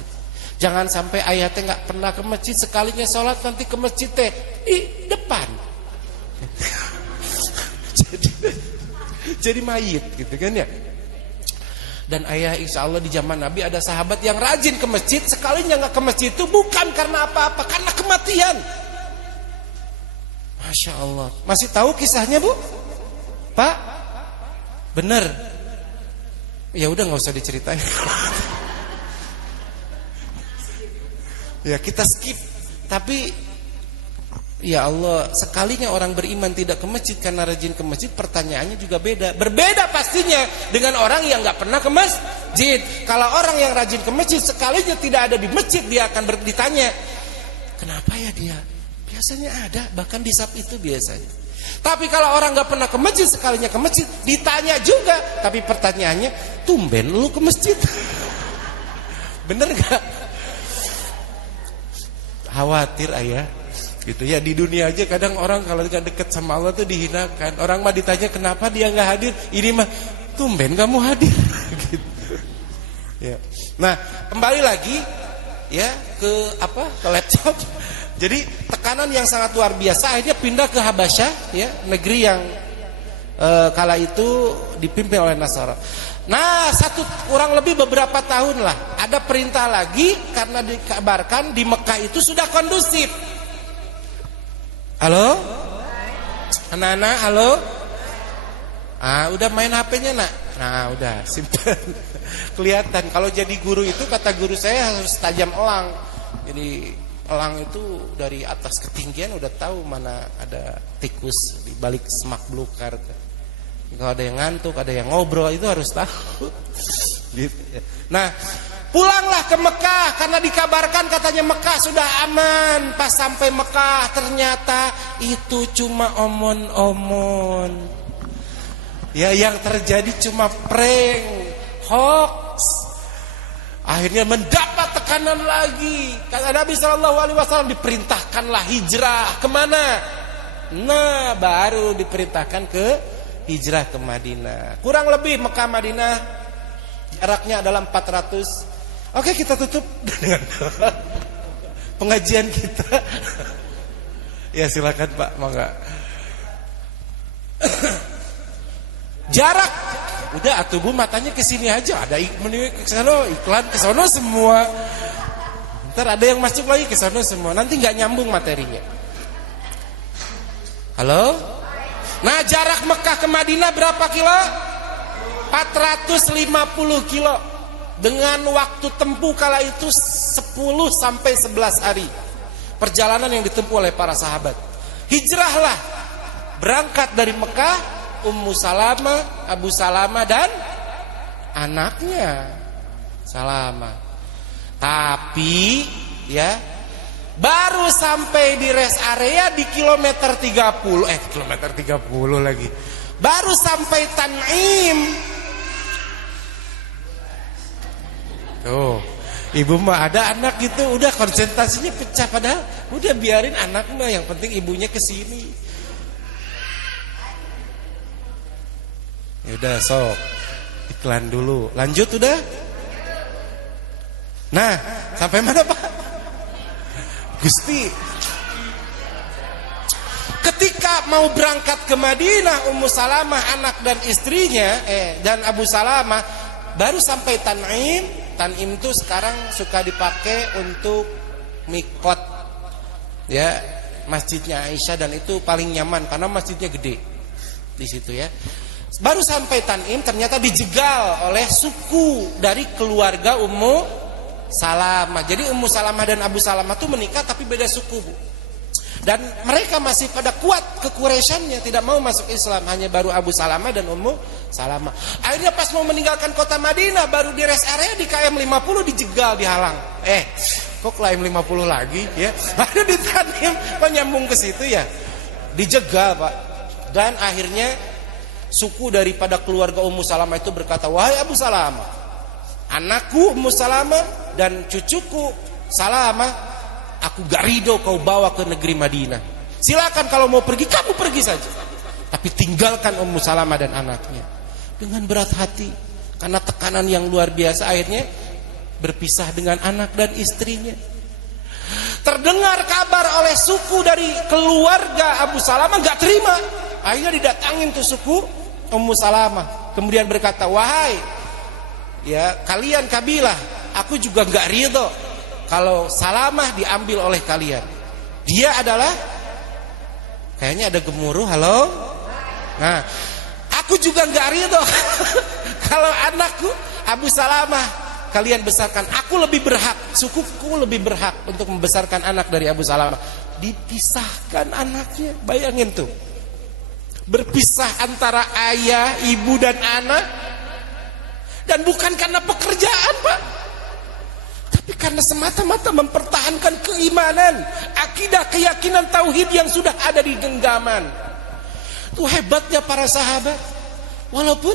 Jangan sampai ayah teh nggak pernah ke masjid, sekalinya sholat nanti ke masjid teh di depan. jadi mayit gitu kan ya. Dan ayah insya Allah di zaman Nabi ada sahabat yang rajin ke masjid, sekalinya nggak ke masjid itu bukan karena apa-apa, karena kematian. Masya Allah. Masih tahu kisahnya Bu? Pak? Bener? Ya udah nggak usah diceritain. Ya kita skip. Tapi ya Allah, sekalinya orang beriman tidak ke masjid karena rajin ke masjid, pertanyaannya juga beda. Berbeda pastinya dengan orang yang nggak pernah ke masjid. Kalau orang yang rajin ke masjid, sekalinya tidak ada di masjid, dia akan ditanya, kenapa ya dia? Biasanya ada, bahkan di SAP itu biasanya. Tapi kalau orang nggak pernah ke masjid, sekalinya ke masjid, ditanya juga. Tapi pertanyaannya, tumben lu ke masjid? Bener gak? Khawatir ayah. Gitu ya, di dunia aja kadang orang kalau gak deket sama Allah tuh dihinakan. Orang mah ditanya kenapa dia gak hadir, ini mah tumben kamu hadir. Gitu. Ya. Nah, kembali lagi ya ke laptop. Jadi tekanan yang sangat luar biasa, akhirnya pindah ke Habasyah ya, negeri yang kala itu dipimpin oleh Nasara. Nah, kurang lebih beberapa tahun lah, ada perintah lagi karena dikabarkan di Mekah itu sudah kondusif. Halo? Anak-anak, halo? Udah main HP-nya nak? Nah udah, simpan. Kelihatan, kalau jadi guru itu kata guru saya harus tajam elang. Jadi elang itu dari atas ketinggian udah tahu mana ada tikus di balik semak belukar. Kalau ada yang ngantuk, ada yang ngobrol, itu harus tahu. Gitu. Nah, pulanglah ke Mekah karena dikabarkan katanya Mekah sudah aman. Pas sampai Mekah ternyata itu cuma omon-omon. Ya, yang terjadi cuma prank, hoax. Akhirnya mendapat tekanan lagi. Kata Nabi SAW, diperintahkanlah hijrah kemana? Nah, baru diperintahkan ke hijrah ke Madinah. Kurang lebih Mekah Madinah jaraknya adalah 400. Oke, kita tutup dengan pengajian kita. Ya silakan Pak, mangga. Jarak, udah atuh Bu, matanya ke sini aja. Ada ke sana, iklan ke sana semua. Ntar ada yang masuk lagi ke sana semua. Nanti nggak nyambung materinya. Halo? Nah, jarak Mekah ke Madinah berapa kilo? 450 kilo. Dengan waktu tempuh kala itu 10 sampai 11 hari. Perjalanan yang ditempuh oleh para sahabat. Hijrahlah. Berangkat dari Mekah, Ummu Salamah, Abu Salamah dan anaknya Salamah. Tapi ya, baru sampai di rest area di kilometer 30. Kilometer 30 lagi. Baru sampai Tan'im. Tuh, ibu mah ada anak gitu, udah konsentrasinya pecah, padahal udah biarin anak mah, yang penting ibunya kesini. Ya udah, sok iklan dulu, lanjut udah. Nah, sampai mana Pak? Gusti. ketika mau berangkat ke Madinah, Ummu Salamah anak dan istrinya dan Abu Salamah baru sampai Tan'im. Tan'im itu sekarang suka dipakai untuk mikot, ya, masjidnya Aisyah, dan itu paling nyaman karena masjidnya gede di situ ya. Baru sampai Tan'im ternyata dijegal oleh suku dari keluarga Ummu Salamah. Jadi Ummu Salamah dan Abu Salamah itu menikah tapi beda suku, Bu. Dan mereka masih pada kuat kekureisyannya, tidak mau masuk Islam, hanya baru Abu Salamah dan Ummu Salamah. Akhirnya pas mau meninggalkan kota Madinah, baru di rest area di KM 50 dijegal, dihalang. Kok KM 50 lagi ya? Baru di Tan'im, kok nyambung ke situ ya? Dijegal, Pak. Dan akhirnya suku daripada keluarga Ummu Salamah itu berkata, "Wahai Abu Salamah, anakku Ummu Salamah dan cucuku Salamah, aku gak ridho kau bawa ke negeri Madinah. Silakan kalau mau pergi, kamu pergi saja. Tapi tinggalkan Ummu Salamah dan anaknya." Dengan berat hati, karena tekanan yang luar biasa, akhirnya berpisah dengan anak dan istrinya. Terdengar kabar oleh suku dari keluarga Abu Salamah, gak terima. Akhirnya didatangin tuh suku Ummu Salamah. Kemudian berkata, "Wahai, ya kalian kabilah, aku juga gak ridho kalau Salamah diambil oleh kalian. Dia adalah," kayaknya ada gemuruh, halo. Nah, "aku juga gak ridho kalau anakku Abu Salamah kalian besarkan. Aku lebih berhak, sukuku lebih berhak untuk membesarkan anak dari Abu Salamah." Dipisahkan anaknya, bayangin tuh. Berpisah antara ayah, ibu dan anak. Dan bukan karena pekerjaan, Pak, tapi karena semata-mata mempertahankan keimanan, akidah, keyakinan, tauhid yang sudah ada di genggaman. Itu hebatnya para sahabat. Walaupun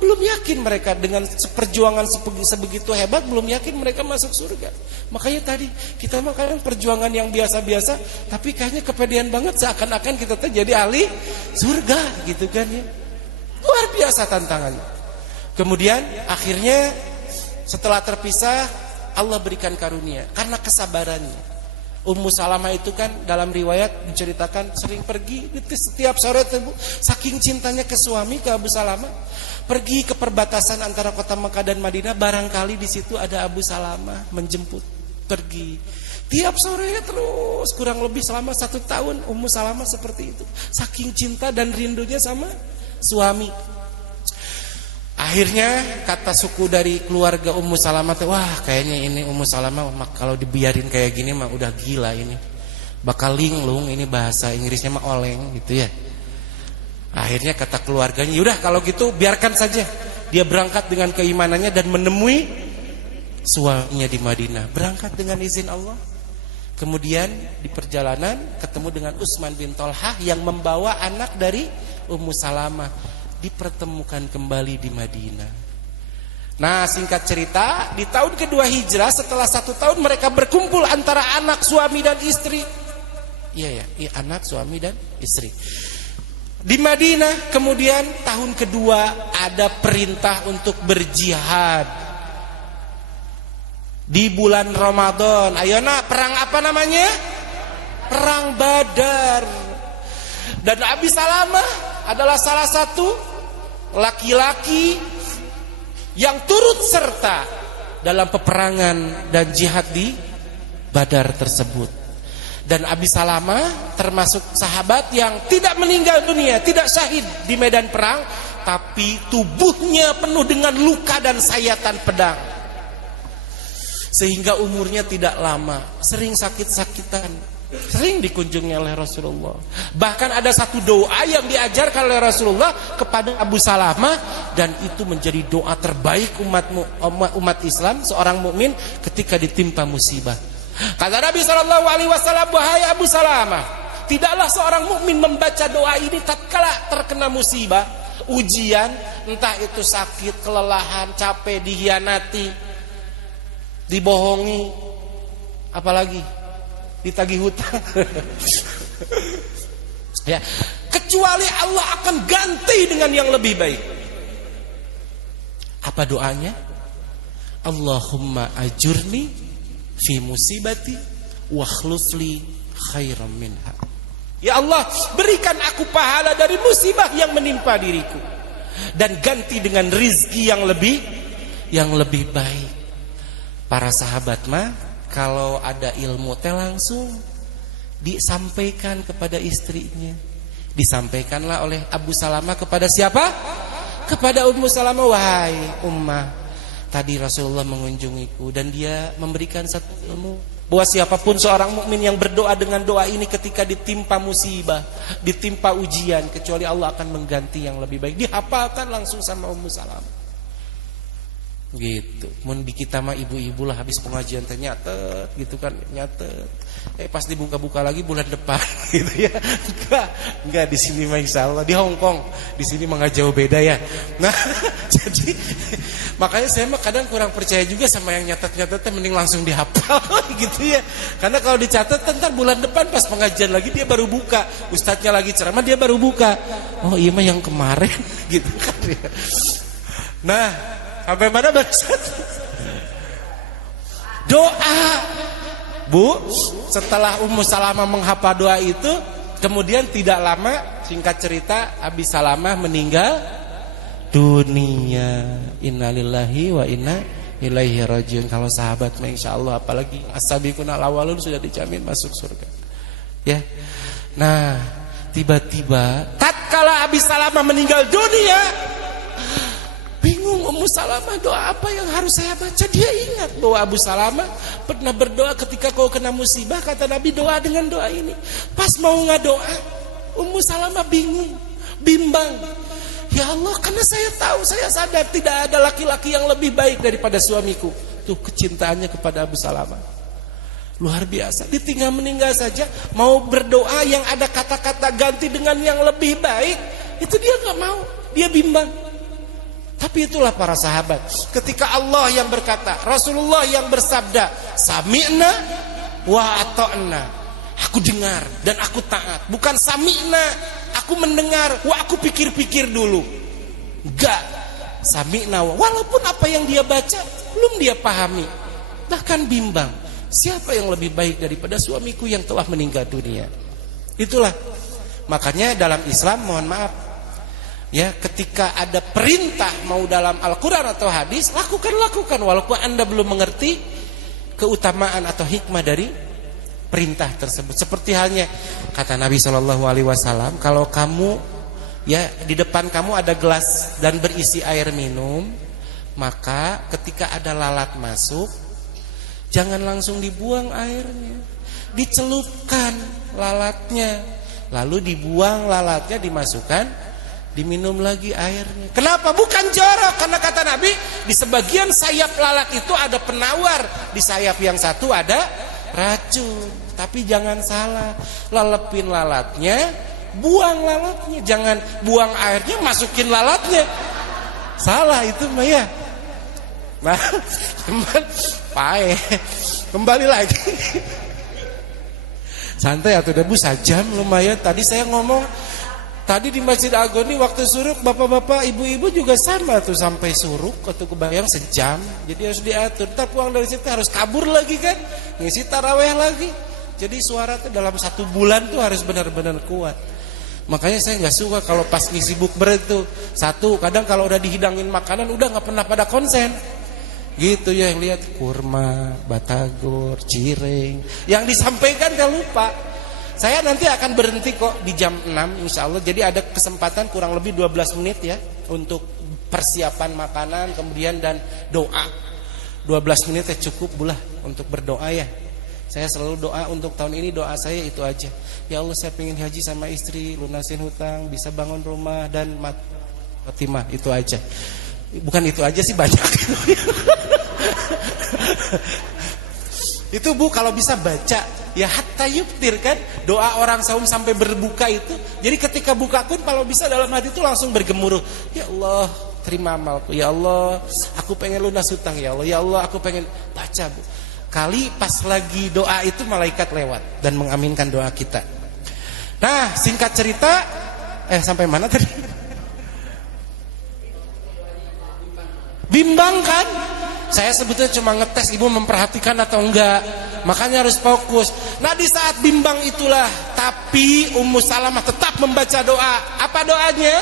belum yakin mereka dengan perjuangan sebegitu hebat, belum yakin mereka masuk surga. Makanya tadi kita makan perjuangan yang biasa-biasa, tapi kayaknya kepedean banget, seakan-akan kita jadi ahli surga gitu kan ya. Luar biasa tantangannya. Kemudian akhirnya setelah terpisah, Allah berikan karunia karena kesabarannya. Ummu Salamah itu kan dalam riwayat diceritakan sering pergi setiap sore tuh, saking cintanya ke suami, ke Abu Salamah, pergi ke perbatasan antara kota Mekah dan Madinah, barangkali di situ ada Abu Salamah menjemput, pergi. Tiap sore terus, kurang lebih selama 1 tahun Ummu Salamah seperti itu, saking cinta dan rindunya sama suami. Akhirnya kata suku dari keluarga Ummu Salamah, "Wah, kayaknya ini Ummu Salamah kalau dibiarin kayak gini mah udah gila ini. Bakal linglung, ini bahasa Inggrisnya mah oleng gitu ya." Akhirnya kata keluarganya, "Yaudah kalau gitu biarkan saja dia berangkat dengan keimanannya dan menemui suaminya di Madinah." Berangkat dengan izin Allah. Kemudian di perjalanan ketemu dengan Utsman bin Thalhah yang membawa anak dari Ummu Salamah. Dipertemukan kembali di Madinah. Nah, singkat cerita, di tahun kedua hijrah, setelah 1 tahun mereka berkumpul antara anak, suami dan istri. Iya, anak, suami dan istri di Madinah. Kemudian tahun kedua ada perintah untuk berjihad di bulan Ramadan. Ayo nak, perang apa namanya? Perang Badar. Dan Abi Salamah adalah salah satu laki-laki yang turut serta dalam peperangan dan jihad di Badar tersebut. Dan Abi Salamah termasuk sahabat yang tidak meninggal dunia, tidak syahid di medan perang, tapi tubuhnya penuh dengan luka dan sayatan pedang, sehingga umurnya tidak lama, sering sakit-sakitan, sering dikunjungi oleh Rasulullah. Bahkan ada satu doa yang diajarkan oleh Rasulullah kepada Abu Salamah, dan itu menjadi doa terbaik umat Islam, seorang mukmin ketika ditimpa musibah. Kata Nabi SAW, "Wahai Abu Salamah, tidaklah seorang mukmin membaca doa ini tatkala terkena musibah, ujian, entah itu sakit, kelelahan, capek, dihianati, dibohongi, apalagi ditagih hutang." Ya, kecuali Allah akan ganti dengan yang lebih baik. Apa doanya? "Allahumma ajurni fi musibati wa khlufli khairam minha." Ya Allah, berikan aku pahala dari musibah yang menimpa diriku dan ganti dengan rizki yang lebih baik. Para sahabat mah kalau ada ilmu teh langsung disampaikan kepada istrinya. Disampaikanlah oleh Abu Salamah kepada siapa? Kepada Ummu Salamah. Wahai Ummah, tadi Rasulullah mengunjungiku dan dia memberikan satu ilmu bahwa siapapun seorang mukmin yang berdoa dengan doa ini ketika ditimpa musibah, ditimpa ujian, kecuali Allah akan mengganti yang lebih baik. Dihafalkan langsung sama Ummu Salamah. Gitu. Mun di kita mah ibu-ibu lah habis pengajian teh nyatet gitu kan, nyatet. Pas dibuka-buka lagi bulan depan gitu ya. Enggak di sini mah insyaallah di Hong Kong. Di sini mah enggak jauh beda ya. Nah, jadi makanya saya mah kadang kurang percaya juga sama yang nyatet-nyatet teh, mending langsung dihafal gitu ya. Karena kalau dicatat ntar bulan depan pas pengajian lagi dia baru buka, ustadznya lagi ceramah dia baru buka. Oh iya mah yang kemarin gitu kan ya. Nah, sampai mana bangsat? Doa. Bu, setelah Ummu Salamah menghafal doa itu, kemudian tidak lama, singkat cerita, Abi Salamah meninggal dunia. Innalillahi wa inna ilaihi rajiun. Kalau sahabat mah insyaallah, apalagi as-sabiquna al-awwalun sudah dijamin masuk surga. Ya. Nah, tiba-tiba tatkala Abi Salamah meninggal dunia, bingung Ummu Salamah, doa apa yang harus saya baca? Dia ingat bahwa Abu Salamah pernah berdoa ketika kau kena musibah, kata Nabi doa dengan doa ini. Pas mau ngadoa, Ummu Salamah bingung, bimbang. Ya Allah, karena saya tahu, saya sadar tidak ada laki-laki yang lebih baik daripada suamiku. Tuh kecintaannya kepada Abu Salamah luar biasa. Ditinggal meninggal saja mau berdoa yang ada kata-kata ganti dengan yang lebih baik, itu dia nggak mau, dia bimbang. Tapi itulah para sahabat. Ketika Allah yang berkata, Rasulullah yang bersabda, sami'na wa ata'na. Aku dengar dan aku taat. Bukan sami'na, aku mendengar, wah aku pikir-pikir dulu. Enggak. Sami'na wa, walaupun apa yang dia baca belum dia pahami, bahkan bimbang. Siapa yang lebih baik daripada suamiku yang telah meninggal dunia? Itulah. Makanya dalam Islam, mohon maaf, ya, ketika ada perintah mau dalam Al-Quran atau hadis, lakukan walaupun Anda belum mengerti keutamaan atau hikmah dari perintah tersebut. Seperti halnya kata Nabi SAW, kalau kamu, ya, di depan kamu ada gelas dan berisi air minum, maka ketika ada lalat masuk, jangan langsung dibuang airnya, dicelupkan lalatnya, lalu dibuang lalatnya, dimasukkan, diminum lagi airnya. Kenapa? Bukan jorok, karena kata Nabi, di sebagian sayap lalat itu ada penawar, di sayap yang satu ada racun. Tapi jangan salah, lelepin lalatnya, buang lalatnya, jangan buang airnya, masukin lalatnya. Salah itu mah ya. Nah, teman, pae. Kembali lagi. Santai atuh debu sajam lumayan. Tadi saya ngomong, tadi di Masjid Agoni waktu suruk, bapak-bapak, ibu-ibu juga sama tuh sampai suruk atau kebayang sejam. Jadi harus diatur. Ntar pulang dari situ harus kabur lagi kan, ngisi taraweh lagi. Jadi suara tuh dalam 1 bulan tuh harus benar-benar kuat. Makanya saya nggak suka kalau pas ngisi bukber itu, satu, kadang kalau udah dihidangin makanan udah nggak pernah pada konsen. Gitu ya, yang lihat kurma, batagor, cireng, yang disampaikan gak lupa. Saya nanti akan berhenti kok di jam 6 insya Allah. Jadi ada kesempatan kurang lebih 12 menit ya untuk persiapan makanan, kemudian dan doa. 12 menit ya cukup bulah untuk berdoa ya. Saya selalu doa untuk tahun ini, doa saya itu aja. Ya Allah, saya pengen haji sama istri, lunasin hutang, bisa bangun rumah dan Fatimah, itu aja. Bukan itu aja sih, banyak. Itu Bu kalau bisa baca ya hatta yuftir kan, doa orang saum sampai berbuka itu. Jadi ketika buka pun kalau bisa dalam hati itu langsung bergemuruh. Ya Allah, terima amalku. Ya Allah, aku pengen lunas hutang. Ya Allah, ya Allah, aku pengen baca Bu. Kali pas lagi doa itu malaikat lewat dan mengaminkan doa kita. Nah, singkat cerita, sampai mana tadi? Bimbang kan? Saya sebetulnya cuma ngetes ibu memperhatikan atau enggak. Makanya harus fokus. Nah di saat bimbang itulah, tapi Ummu Salamah tetap membaca doa. Apa doanya?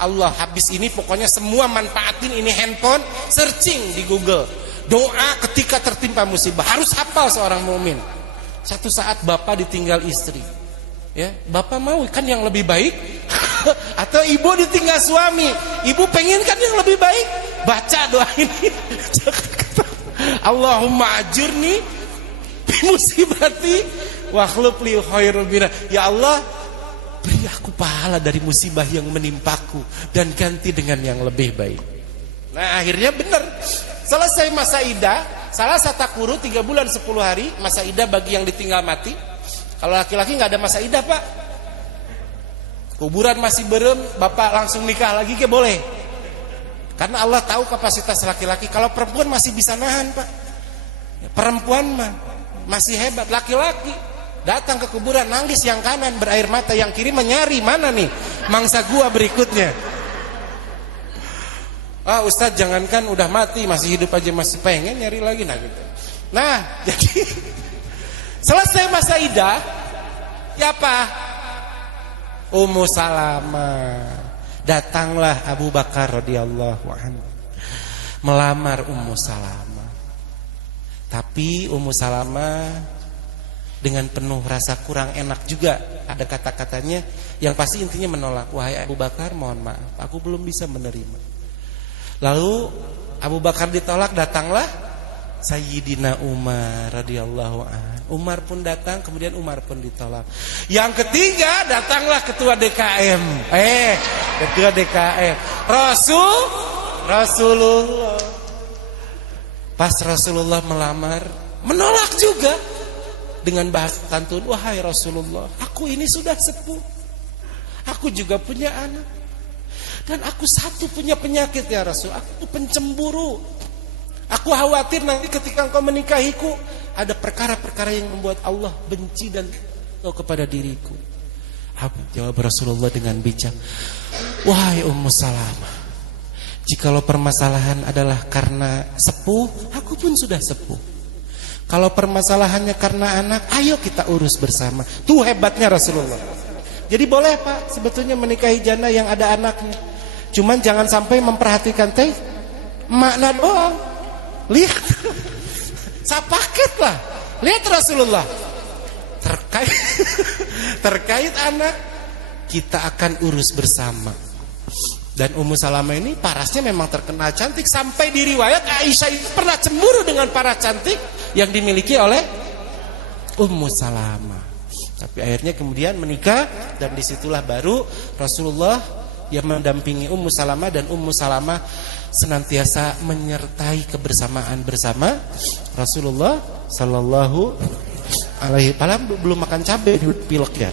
Allah, habis ini pokoknya semua manfaatin ini handphone, searching di Google. Doa ketika tertimpa musibah. Harus hafal seorang mukmin. Satu saat bapak ditinggal istri. Ya, bapak mau kan yang lebih baik? Atau ibu ditinggal suami? Ibu pengen kan yang lebih baik? Baca doa ini. Allahumma ajurni bi musibati wa akhlif li khairan minha. Ya Allah, beri aku pahala dari musibah yang menimpaku dan ganti dengan yang lebih baik. Nah, akhirnya benar. Selesai masa iddah, salah satakuru 3 bulan 10 hari masa iddah bagi yang ditinggal mati. Kalau laki-laki nggak ada masa iddah, Pak. Kuburan masih berem, bapak langsung nikah lagi ke boleh. Karena Allah tahu kapasitas laki-laki. Kalau perempuan masih bisa nahan, Pak. Perempuan mah masih hebat. Laki-laki datang ke kuburan, nangis yang kanan berair mata, yang kiri menyari mana nih mangsa gua berikutnya. Ah Ustadz, jangankan udah mati, masih hidup aja masih pengen nyari lagi, nah gitu. Nah jadi selesai masa iddah, ya apa? Ummu Salamah. Datanglah Abu Bakar radhiyallahu anhu melamar Ummu Salamah. Tapi Ummu Salamah dengan penuh rasa kurang enak juga, ada kata-katanya yang pasti intinya menolak. Wahai Abu Bakar, mohon maaf, aku belum bisa menerima. Lalu Abu Bakar ditolak, datanglah Sayyidina Umar radhiyallahu anhu. Umar pun datang, kemudian Umar pun ditolak. Yang ketiga datanglah ketua DKM. Ketua DKM. Rasulullah. Pas Rasulullah melamar, menolak juga dengan bahasa santun. Wahai Rasulullah, aku ini sudah sepuh. Aku juga punya anak. Dan aku satu punya penyakit ya Rasul. Aku pencemburu. Aku khawatir nanti ketika engkau menikahiku ada perkara-perkara yang membuat Allah benci dan kepada diriku. Jawab Rasulullah dengan bijak. Wahai Ummu Salamah, jikalau permasalahan adalah karena sepuh, aku pun sudah sepuh. Kalau permasalahannya karena anak, ayo kita urus bersama. Tuh hebatnya Rasulullah. Jadi boleh Pak sebetulnya menikahi janda yang ada anaknya. Cuman jangan sampai memperhatikan makna doang. Lihat, sapaket lah. Lihat Rasulullah terkait anak, kita akan urus bersama. Dan Ummu Salamah ini parasnya memang terkenal cantik. Sampai di riwayat Aisyah itu pernah cemburu dengan paras cantik yang dimiliki oleh Ummu Salamah. Tapi akhirnya kemudian menikah, dan disitulah baru Rasulullah yang mendampingi Ummu Salamah, dan Ummu Salamah senantiasa menyertai kebersamaan bersama Rasulullah sallallahu alaihi wasallam. Belum makan cabai di pilek ya.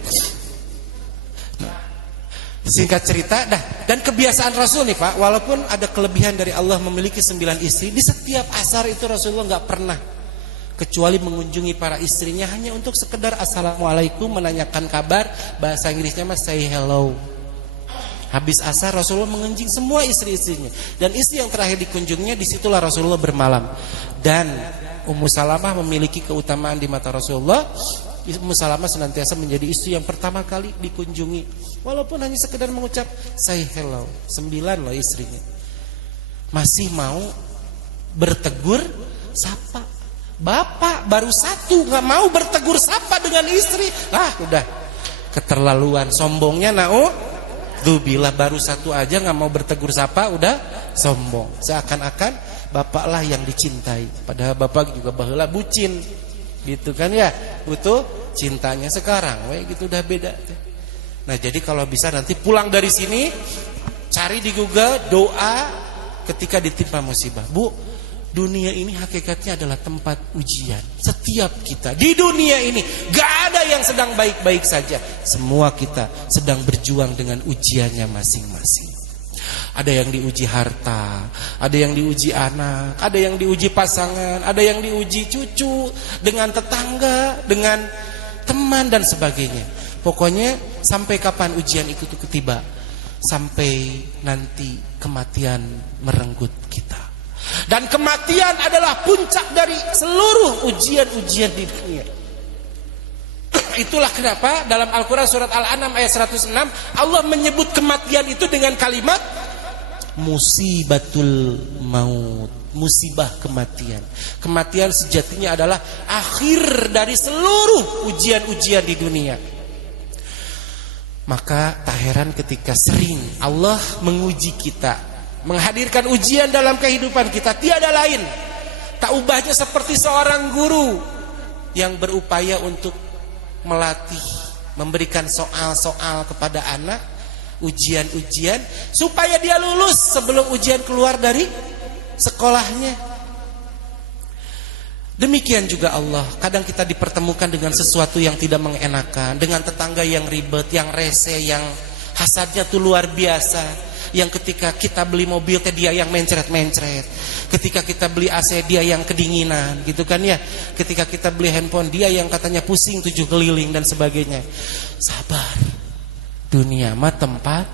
Singkat cerita, dan kebiasaan Rasul nih Pak, walaupun ada kelebihan dari Allah memiliki 9 istri, di setiap asar itu Rasulullah nggak pernah kecuali mengunjungi para istrinya hanya untuk sekedar assalamualaikum, menanyakan kabar, bahasa Inggrisnya mas say hello. Habis asar Rasulullah mengunjungi semua istri-istrinya, dan istri yang terakhir dikunjunginya disitulah Rasulullah bermalam. Dan Ummu Salamah memiliki keutamaan di mata Rasulullah. Ummu Salamah senantiasa menjadi istri yang pertama kali dikunjungi, walaupun hanya sekedar mengucap say hello. 9 loh istrinya, masih mau bertegur sapa. Bapak baru 1 nggak mau bertegur sapa dengan istri. Udah keterlaluan, sombongnya Bila baru 1 aja nggak mau bertegur sapa, udah sombong. Seakan-akan bapaklah yang dicintai, padahal bapak juga baheula bucin, gitu kan ya. Butuh cintanya sekarang, gitu udah beda. Nah jadi kalau bisa nanti pulang dari sini cari di Google doa ketika ditimpa musibah. Bu, dunia ini hakikatnya adalah tempat ujian. Setiap kita di dunia ini gak ada yang sedang baik-baik saja. Semua kita sedang berjuang dengan ujiannya masing-masing. Ada yang diuji harta, ada yang diuji anak, ada yang diuji pasangan, ada yang diuji cucu, dengan tetangga, dengan teman dan sebagainya. Pokoknya sampai kapan ujian itu tiba? Sampai nanti kematian merenggut kita. Dan kematian adalah puncak dari seluruh ujian-ujian di dunia. Itulah kenapa dalam Al-Quran surat Al-An'am ayat 106 Allah menyebut kematian itu dengan kalimat musibatul maut, musibah kematian. Kematian sejatinya adalah akhir dari seluruh ujian-ujian di dunia. Maka tak heran ketika sering Allah menguji kita, menghadirkan ujian dalam kehidupan kita. Tiada lain, tak ubahnya seperti seorang guru yang berupaya untuk melatih, memberikan soal-soal kepada anak, ujian-ujian supaya dia lulus sebelum ujian keluar dari sekolahnya. Demikian juga Allah, kadang kita dipertemukan dengan sesuatu yang tidak mengenakan, dengan tetangga yang ribet, yang rese, yang hasadnya tuh luar biasa, yang ketika kita beli mobil dia yang mencret-mencret, ketika kita beli AC dia yang kedinginan, gitu kan ya. Ketika kita beli handphone dia yang katanya pusing 7 keliling dan sebagainya. Sabar, dunia mah tempat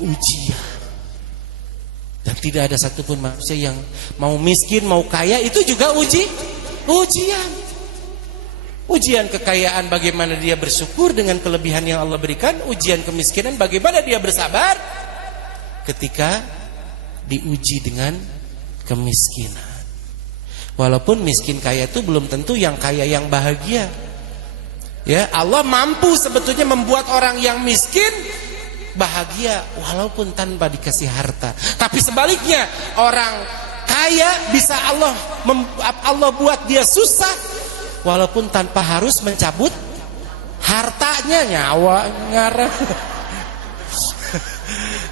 ujian. Dan tidak ada satupun manusia yang mau miskin mau kaya itu juga ujian. Ujian kekayaan bagaimana dia bersyukur dengan kelebihan yang Allah berikan, ujian kemiskinan bagaimana dia bersabar ketika diuji dengan kemiskinan. Walaupun miskin kaya itu belum tentu yang kaya yang bahagia. Ya, Allah mampu sebetulnya membuat orang yang miskin bahagia walaupun tanpa dikasih harta. Tapi sebaliknya, orang kaya bisa Allah buat dia susah walaupun tanpa harus mencabut hartanya, nyawa ngarah.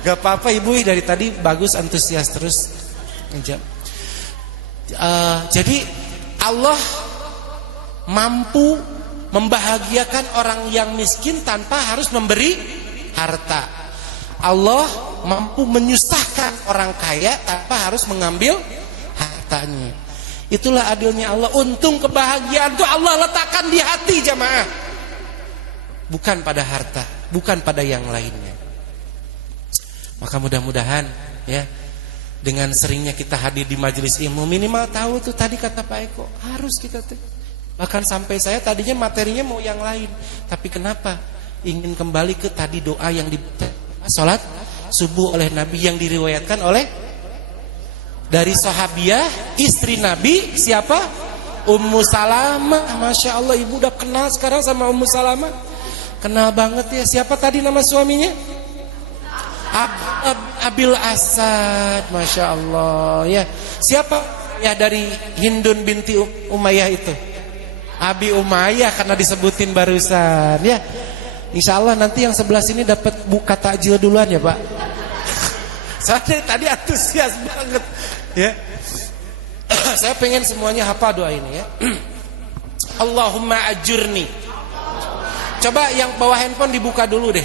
Gak apa-apa Ibu, dari tadi bagus, antusias terus. Jadi Allah mampu membahagiakan orang yang miskin tanpa harus memberi harta. Allah mampu menyusahkan orang kaya tanpa harus mengambil hartanya. Itulah adilnya Allah. Untung kebahagiaan itu Allah letakkan di hati jamaah, bukan pada harta, bukan pada yang lainnya. Maka mudah-mudahan ya, dengan seringnya kita hadir di majelis ilmu, minimal tahu tuh tadi kata Pak Eko, harus kita tuh. Bahkan sampai saya tadinya materinya mau yang lain, tapi kenapa ingin kembali ke tadi doa yang dibaca salat subuh oleh Nabi yang diriwayatkan oleh dari sahabiah istri Nabi, siapa? Ummu Salamah. Masya Allah, ibu udah kenal sekarang sama Ummu Salamah. Kenal banget ya. Siapa tadi nama suaminya? Abil Asad. Masya Allah ya. Siapa ya dari Hindun binti Umayyah itu? Abi Umayyah, karena disebutin barusan ya. Insya Allah nanti yang sebelah sini dapat buka takjil duluan ya Pak. Saya tadi antusias banget ya. Saya pengen semuanya hafal doa ini ya. Allahumma ajurni. Coba yang bawa handphone dibuka dulu deh.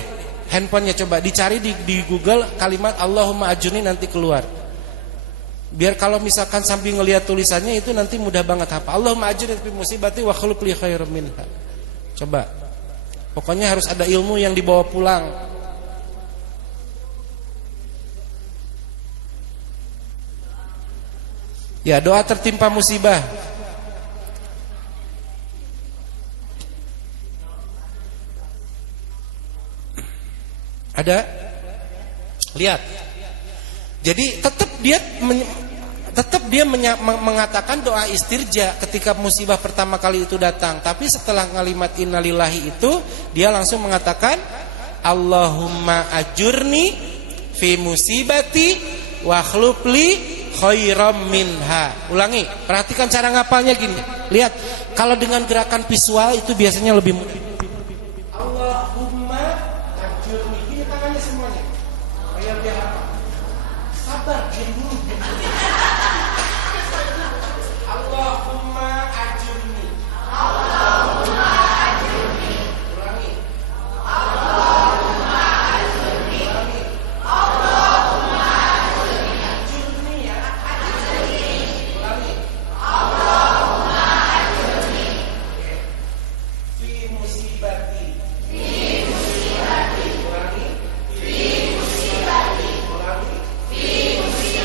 Handphonenya coba dicari di Google kalimat Allahumma ajurni, nanti keluar. Biar kalau misalkan sambil ngelihat tulisannya itu nanti mudah banget hafal. Allahumma ajurni fi musibati wa khuluf li khairum minha. Coba. Pokoknya harus ada ilmu yang dibawa pulang. Ya, doa tertimpa musibah. Ada? Lihat. Jadi tetap dia mengatakan doa istirja ketika musibah pertama kali itu datang. Tapi setelah kalimat innalillahi itu, dia langsung mengatakan Allahumma ajurni fi musibati wa akhluf li khairam minha. Ulangi, perhatikan cara ngapalnya gini. Lihat, kalau dengan gerakan visual itu biasanya lebih mudah. Allahumma ajurni. Ini tangannya semuanya. Biar dia hafal. Sabar, diam dulu. Allahumma ajurni. Allahumma ajurni. Ulangi. Allahumma ajurni. Ulangi. Allahumma ajurni. Ajurni ya. Ajurni. Ulangi. Allahumma ajurni. Fi musibati. Fi musibati. Ulangi. Fi musibati. Ulangi. Fi musibati.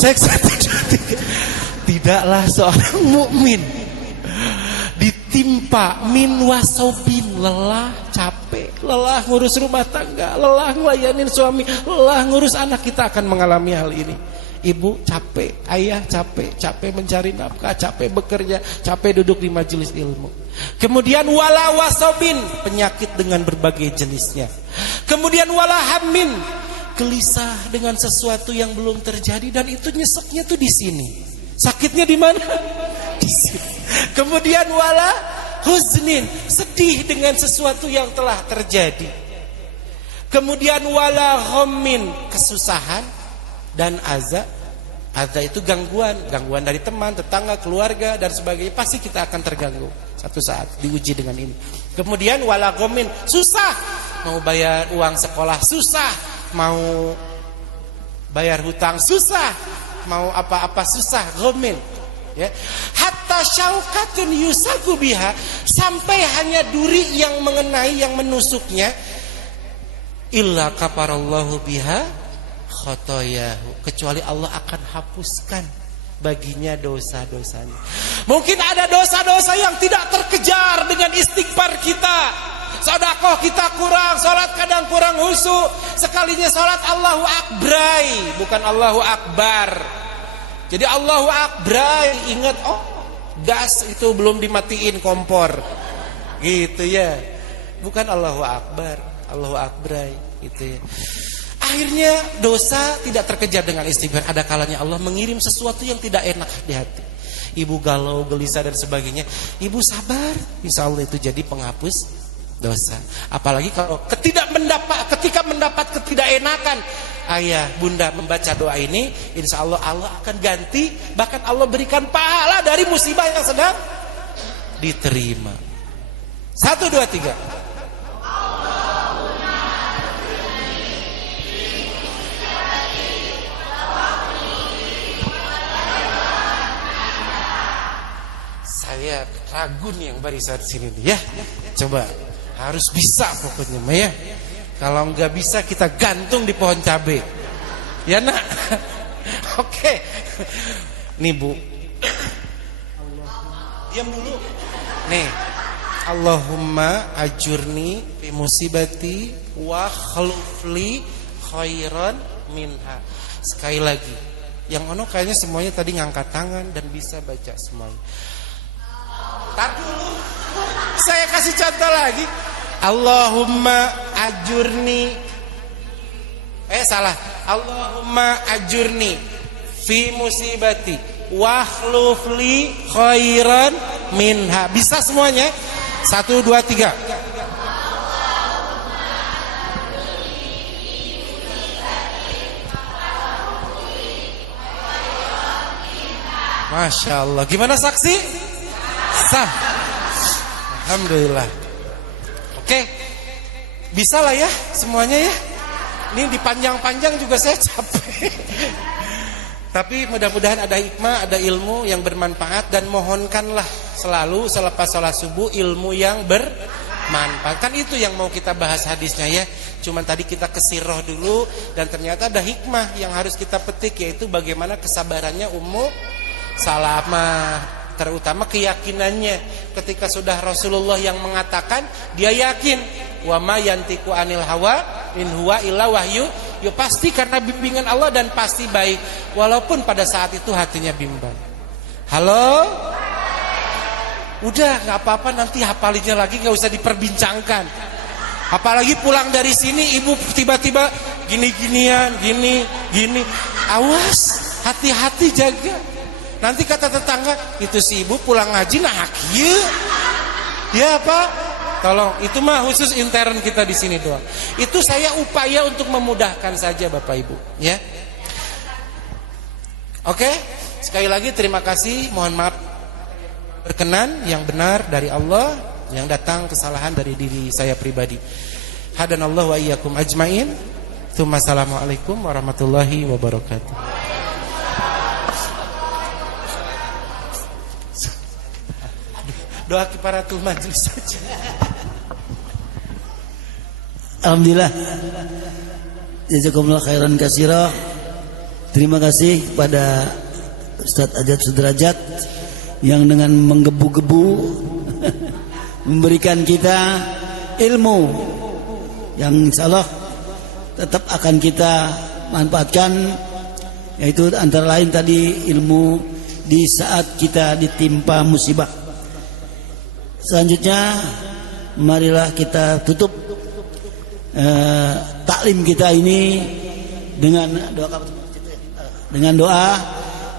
Cek 1, 2, 3. Tidaklah seorang mukmin ditimpa min wasobin, lelah, capek, lelah ngurus rumah tangga, lelah ngelayanin suami, lelah ngurus anak. Kita akan mengalami hal ini. Ibu capek, ayah capek, capek mencari nafkah, capek bekerja, capek duduk di majelis ilmu. Kemudian wala wasobin, penyakit dengan berbagai jenisnya. Kemudian wala hamin, gelisah dengan sesuatu yang belum terjadi, dan itu nyeseknya tuh di sini. Sakitnya di mana? Di sini. Kemudian wala huznin, sedih dengan sesuatu yang telah terjadi. Kemudian wala ghammin, kesusahan. Dan aza itu gangguan dari teman, tetangga, keluarga dan sebagainya. Pasti kita akan terganggu satu saat, diuji dengan ini. Kemudian wala ghammin, susah, mau bayar uang sekolah susah, mau bayar hutang susah, mau apa-apa susah, ghammin. Ya. Hatta syaukatun yusaku biha, sampai hanya duri yang mengenai, yang menusuknya, illa kafarallahu biha khotoyahu, kecuali Allah akan hapuskan baginya dosa-dosanya. Mungkin ada dosa-dosa yang tidak terkejar dengan istighfar kita. Sedekah kita kurang, salat kadang kurang khusyuk. Sekalinya salat Allahu Akbar, bukan Allahu Akbar. Jadi Allahu Akbar, ingat, oh gas itu belum dimatiin kompor, gitu ya. Bukan Allahu Akbar, Allahu Akbar, gitu ya. Akhirnya dosa tidak terkejar dengan istighfar. Ada kalanya Allah mengirim sesuatu yang tidak enak di hati. Ibu galau, gelisah dan sebagainya. Ibu sabar, insya Allah itu jadi penghapus dosa. Apalagi kalau ketika mendapat ketidakenakan, ayah, bunda membaca doa ini, insya Allah Allah akan ganti. Bahkan Allah berikan pahala dari musibah yang sedang diterima. 1, 2, 3. Saya ragu nih yang barisan sini nih ya. Coba harus bisa pokoknya Maya. Kalau nggak bisa kita gantung di pohon cabai. Ya nak. Oke. Nih Bu. Diam dulu. Nih. Allahumma ajurni fi musibati wa khlufli khairan minha. Sekali lagi. Yang ono kayaknya semuanya tadi ngangkat tangan dan bisa baca semuanya. Tar dulu. Saya kasih contoh lagi. Allahumma ajurni. Salah. Allahumma ajurni fi musibati wa khlufli khairan minha. Bisa semuanya? 1, 2, 3. Masya Allah. Gimana saksi? Sah. Alhamdulillah. Oke. Bisa lah ya semuanya ya. Ini dipanjang-panjang juga saya capek. Tapi mudah-mudahan ada hikmah, ada ilmu yang bermanfaat. Dan mohonkanlah selalu selepas sholat subuh ilmu yang bermanfaat. Kan itu yang mau kita bahas hadisnya ya. Cuman tadi kita kesirah dulu. Dan ternyata ada hikmah yang harus kita petik, yaitu bagaimana kesabarannya Ummu Salamah. Terutama keyakinannya ketika sudah Rasulullah yang mengatakan, dia yakin wa ma yantiqu anil hawa in huwa illa wahyu. Ya pasti karena bimbingan Allah dan pasti baik, walaupun pada saat itu hatinya bimbang. Halo? Udah, nggak apa-apa, nanti hafalinya lagi, nggak usah diperbincangkan. Apalagi pulang dari sini ibu tiba-tiba gini-ginian, gini. Awas, hati-hati, jaga. Nanti kata tetangga, itu si ibu pulang ngaji nah kieu. Ya Pak, tolong, itu mah khusus intern kita di sini doang. Itu saya upaya untuk memudahkan saja Bapak Ibu, ya. Oke, sekali lagi terima kasih, mohon maaf berkenan, yang benar dari Allah, yang datang kesalahan dari diri saya pribadi. Hadanallahu wa iyyakum ajmain. Assalamualaikum warahmatullahi wabarakatuh. Doa kifaratul majlis saja. Alhamdulillah. Jazakumullah khairan katsira Terima kasih pada Ustadz Ajat Sudrajat yang dengan menggebu-gebu memberikan kita ilmu yang insyaallah tetap akan kita manfaatkan, yaitu antara lain tadi ilmu di saat kita ditimpa musibah. Selanjutnya marilah kita tutup taklim kita ini dengan doa.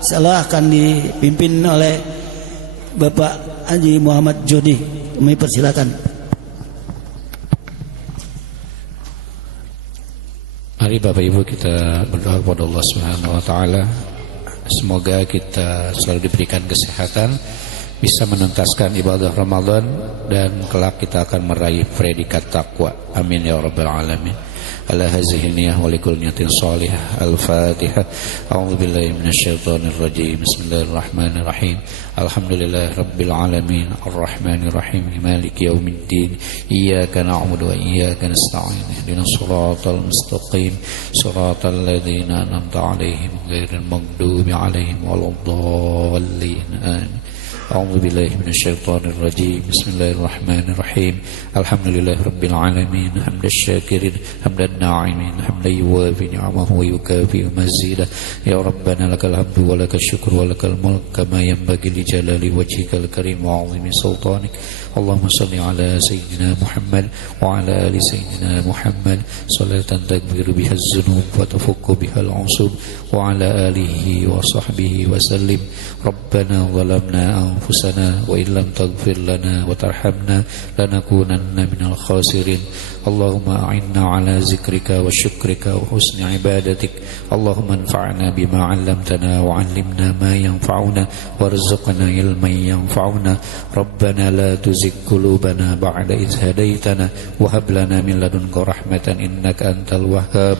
Insyaallah akan dipimpin oleh Bapak Haji Muhammad Jodi. Kami persilakan. Mari Bapak Ibu kita berdoa kepada Allah Subhanahu wa taala. Semoga kita selalu diberikan kesehatan, bisa menuntaskan ibadah Ramadan, dan kelak kita akan meraih predikat takwa. Amin ya rabbal alamin. Ala hazihi niyah wa likul niyatin salihah. Al-Fatihah. A'udzu billahi minasyaitonir rajim. Bismillahirrahmanirrahim. Alhamdulillahi rabbil alamin. Arrahmanir rahim. Maliki yaumiddin. Iyyaka na'budu wa iyyaka nasta'in. Ihdinas siratal mustaqim. Siratal ladzina an'amta 'alaihim ghairil maghdubi 'alaihim waladdallin. Amin. أعوذ بالله من الشيطان الرجيم. بسم الله الرحمن الرحيم. الحمد لله رب العالمين حمد الشاكرين حمد الناعمين حمد يوافي نعمه ويكافئ مزيده. يا ربنا لك الحمد ولك الشكر ولك الملك كما ينبغي لجلال وجهك الكريم وعظيم سلطانك. اللهم صل على سيدنا محمد وعلى آل سيدنا محمد صلاة تكبر بها الذنوب وتفك بها العصوب وعلى آله وصحبه وسلم. ربنا ظلمنا أنفسنا وإن لم تغفر لنا وترحمنا لنكونن من الخاسرين. اللهم أعنا على ذكرك وشكرك وحسن عبادتك. اللهم انفعنا بما علمتنا وعلمنا ما ينفعنا وارزقنا علما ينفعنا. ربنا لا تزغ قلوبنا بعد إذ هديتنا وهب لنا من لدنك رحمة إنك أنت الوهاب.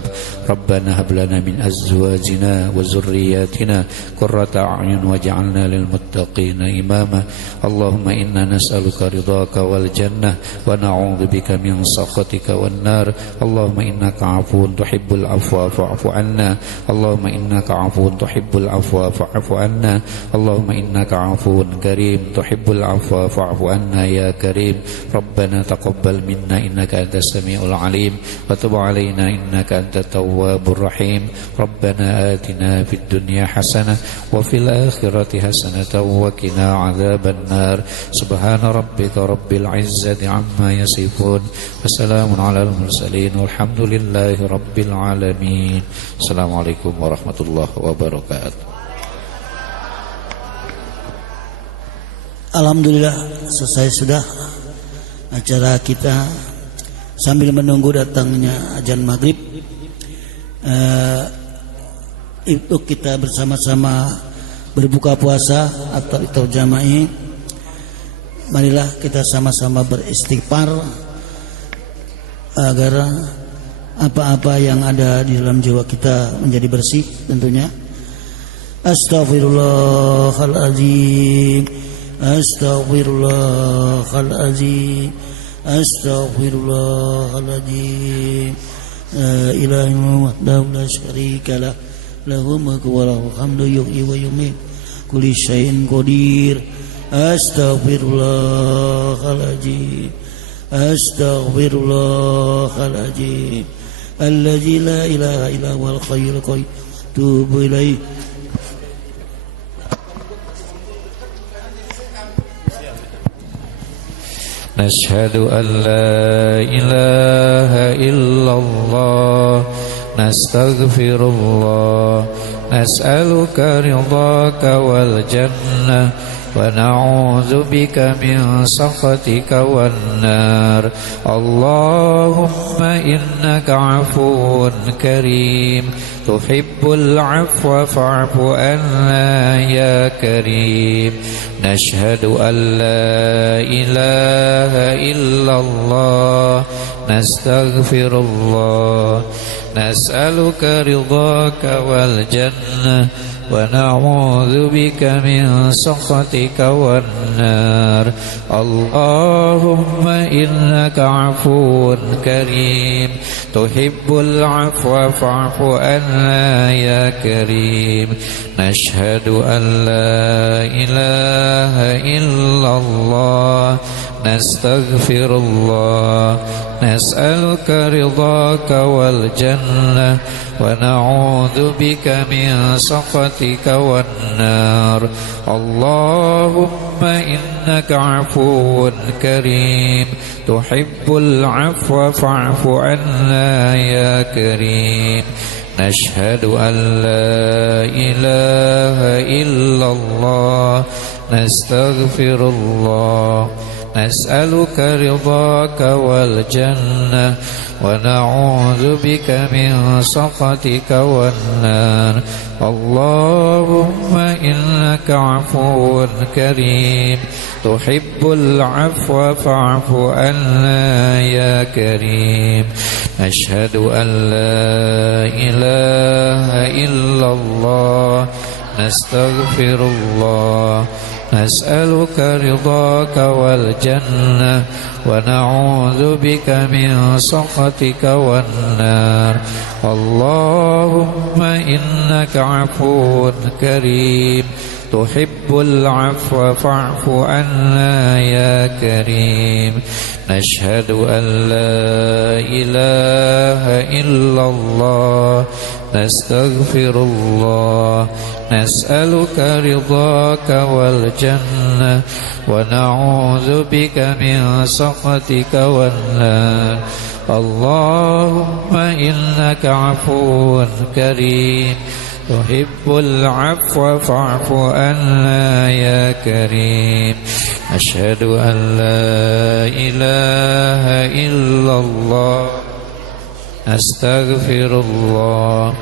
ربنا هب لنا من أزواجنا وذرياتنا قرة أعين واجعلنا للمتقين إماما. اللهم إنا نسألك رضاك والجنة ونعوذ بك من سخطك والنار. اللهم إنك عفو تحب العفو فاعف عنا. اللهم إنك عفو تحب العفو فاعف عنا. اللهم إنك عفو كريم تحب العفو فاعف عنا يا كريم. ربنا تقبل منا إنك أنت السميع العليم وتب علينا إنك أنت التواب الرحيم. ربنا آتنا في الدنيا حسنة وفي الآخرة حسنة وقنا عذاب النار. سبحان ربك رب العزة عما يصفون وسلام على المرسلين والحمد لله رب العالمين. السلام عليكم ورحمة الله وبركاته. Alhamdulillah selesai sudah acara kita. Sambil menunggu datangnya azan maghrib, itu kita bersama-sama berbuka puasa atau jama'i. Marilah kita sama-sama beristighfar agar apa-apa yang ada di dalam jiwa kita menjadi bersih tentunya. Astaghfirullahaladzim. Astaghfirullahaladzim. Astaghfirullahaladzim. La ilaha illallah wahdahu la syarika lah, lahul mulku wa lahul hamdu yuhyi wa yumiit, kulli syai'in qadir. Astaghfirullahaladzim. Astaghfirullahaladzim. Alladzi la ilaha illa huwal hayyul qayyum. Tubu ilaih. نشهد أن لا إله إلا الله نستغفر الله نسألك رضاك والجنة ونعوذ بك من سخطك والنار. اللهم إنك عفو كريم تحب العفو فاعف عنا يا كريم. نشهد أن لا إله إلا الله نستغفر الله نسألك رضاك والجنة ونعوذ بك من سخطك والنار اللهم إنك عفو كريم تحب العفو فاعف عنا يا كريم نشهد أن لا إله إلا الله نستغفر الله نسألك رضاك والجنة ونعوذ بك من سخطك والنار اللهم إنك عفو كريم تحب العفو فاعف عنا يا كريم نشهد أن لا إله إلا الله نستغفر الله نسألك رضاك والجنة ونعوذ بك من سخطك والنار اللهم إنك عفو كريم تحب العفو فاعف عنا يا كريم أشهد أن لا إله إلا الله نستغفر الله نسألك رضاك والجنة ونعوذ بك من سخطك والنار اللهم إنك عفو كريم تحب العفو فاعف عنا يا كريم نشهد أن لا إله إلا الله نستغفر الله نسألك رضاك والجنة ونعوذ بك من سخطك والنار اللهم إنك عفو كريم تحب العفو فاعف عنا يا كريم أشهد أن لا إله إلا الله أستغفر الله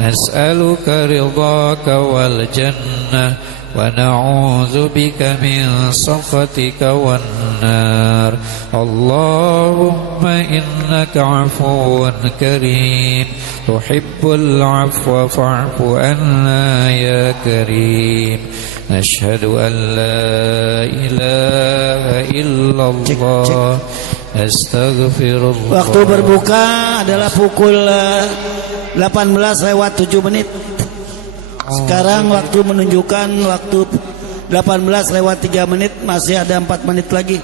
نسألك رضاك والجنة ونعوذ بك من سخطك والنار اللهم إنك عفو كريم تحب العفو فاعف عنا يا كريم نشهد أن لا إله إلا الله Astaghfirullah. Waktu berbuka adalah pukul 18:07. Sekarang waktu menunjukkan waktu 18:03. Masih ada 4 menit lagi.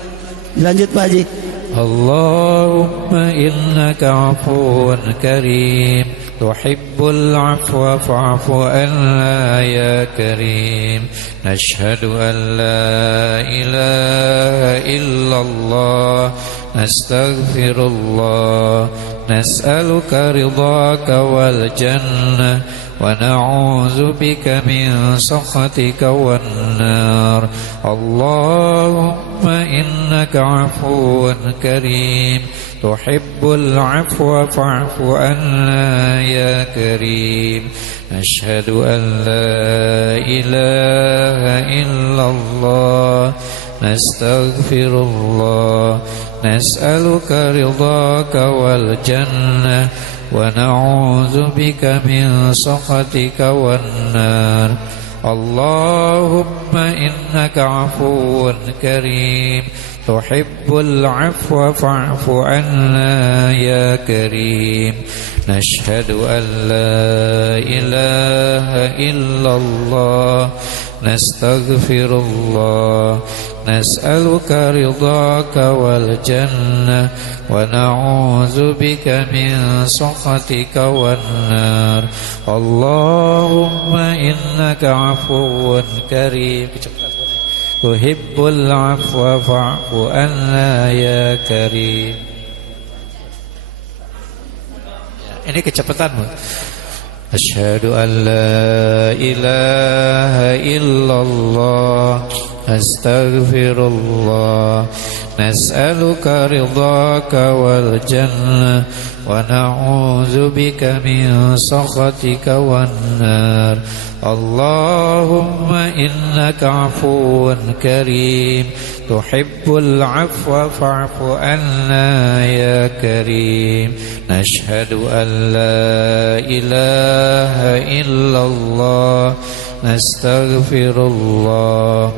Lanjut Pak Haji. Allahumma innaka afuwun karim tuhibbul afwa fa'fu anna ya karim. Nashhadu an la ilaha illallah nastaghfirullah nas'aluka ridhaka wal jannah wa na'udzu bika min sakhatika wan nar. Allahumma innaka afuwun karim tuhibbul afwa fa'fu anna ya karim. Ashhadu an la ilaha illallah nastaghfirullah nas'aluka ridhaka wal jannah wa na'udzu bika min sakhatika wan nar. Allahumma innaka afuwun karim tuhibbul afwa fa'fu anna ya karim. Nashhadu an la ilaha illallah nastaghfirullah nas'aluka ridhaka wal jannah wa na'udzu bika min sakhatika wan nar. Allahumma innaka afuwun karim tuhibbul afwa fa'fu anna ya karim. Ini kecepatanmu. Asyhadu an la ilaha illallah astaghfirullah nas'aluka ridhaka wal jannah wa na'udzu bika min sakhatika wan nar. Allahumma innaka afuwun karim تحب العفو فاعف عنا يا كريم نشهد أن لا إله إلا الله نستغفر الله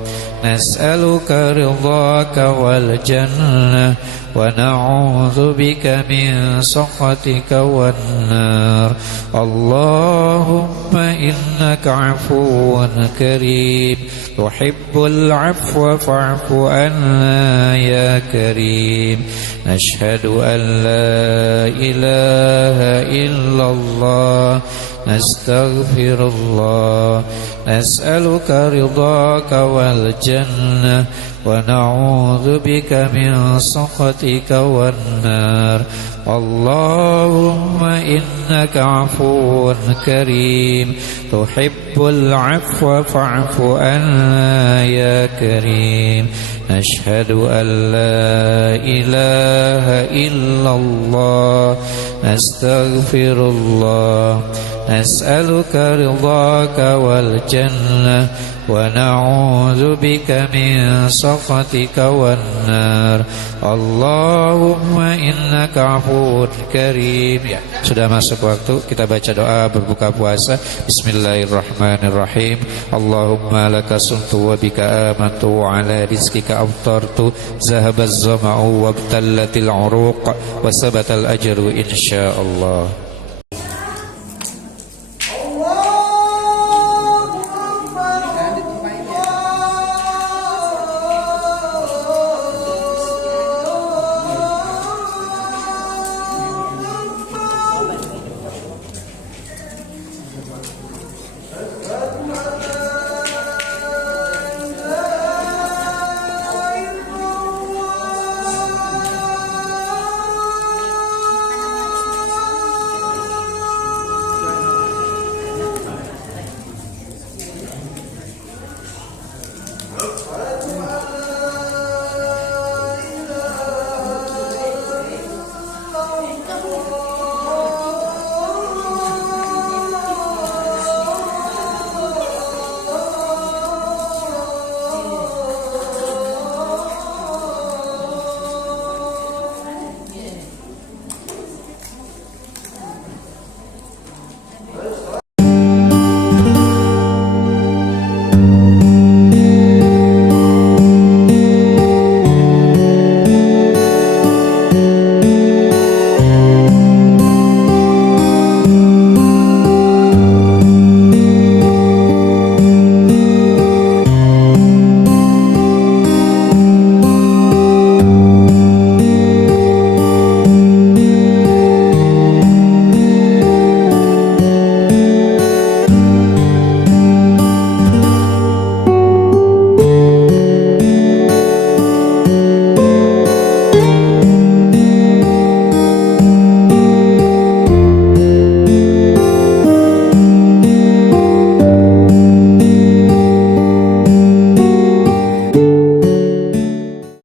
نسألك رضاك والجنة ونعوذ بك من سخطك والنار اللهم إنك عفو كريم تحب العفو فاعف عنا يا كريم نشهد أن لا إله إلا الله نستغفر الله نسألك رضاك والجنة ونعوذ بك من سخطك والنار اللهم إنك عفو كريم تحب العفو فاعف عنا يا كريم نشهد أن لا إله إلا الله نستغفر الله نسألك رضاك والجنة ونعوذ بك من سخطك والنار اللهم إنك عفو كريم. Sudah masuk waktu kita baca doa berbuka puasa. Bismillahirrahmanirrahim. Allahumma laka sumtu wa bika amantu wa ala rizkika aftartu zahabaz zama'u wabtallatil uruq wa sabatal ajru insyaallah.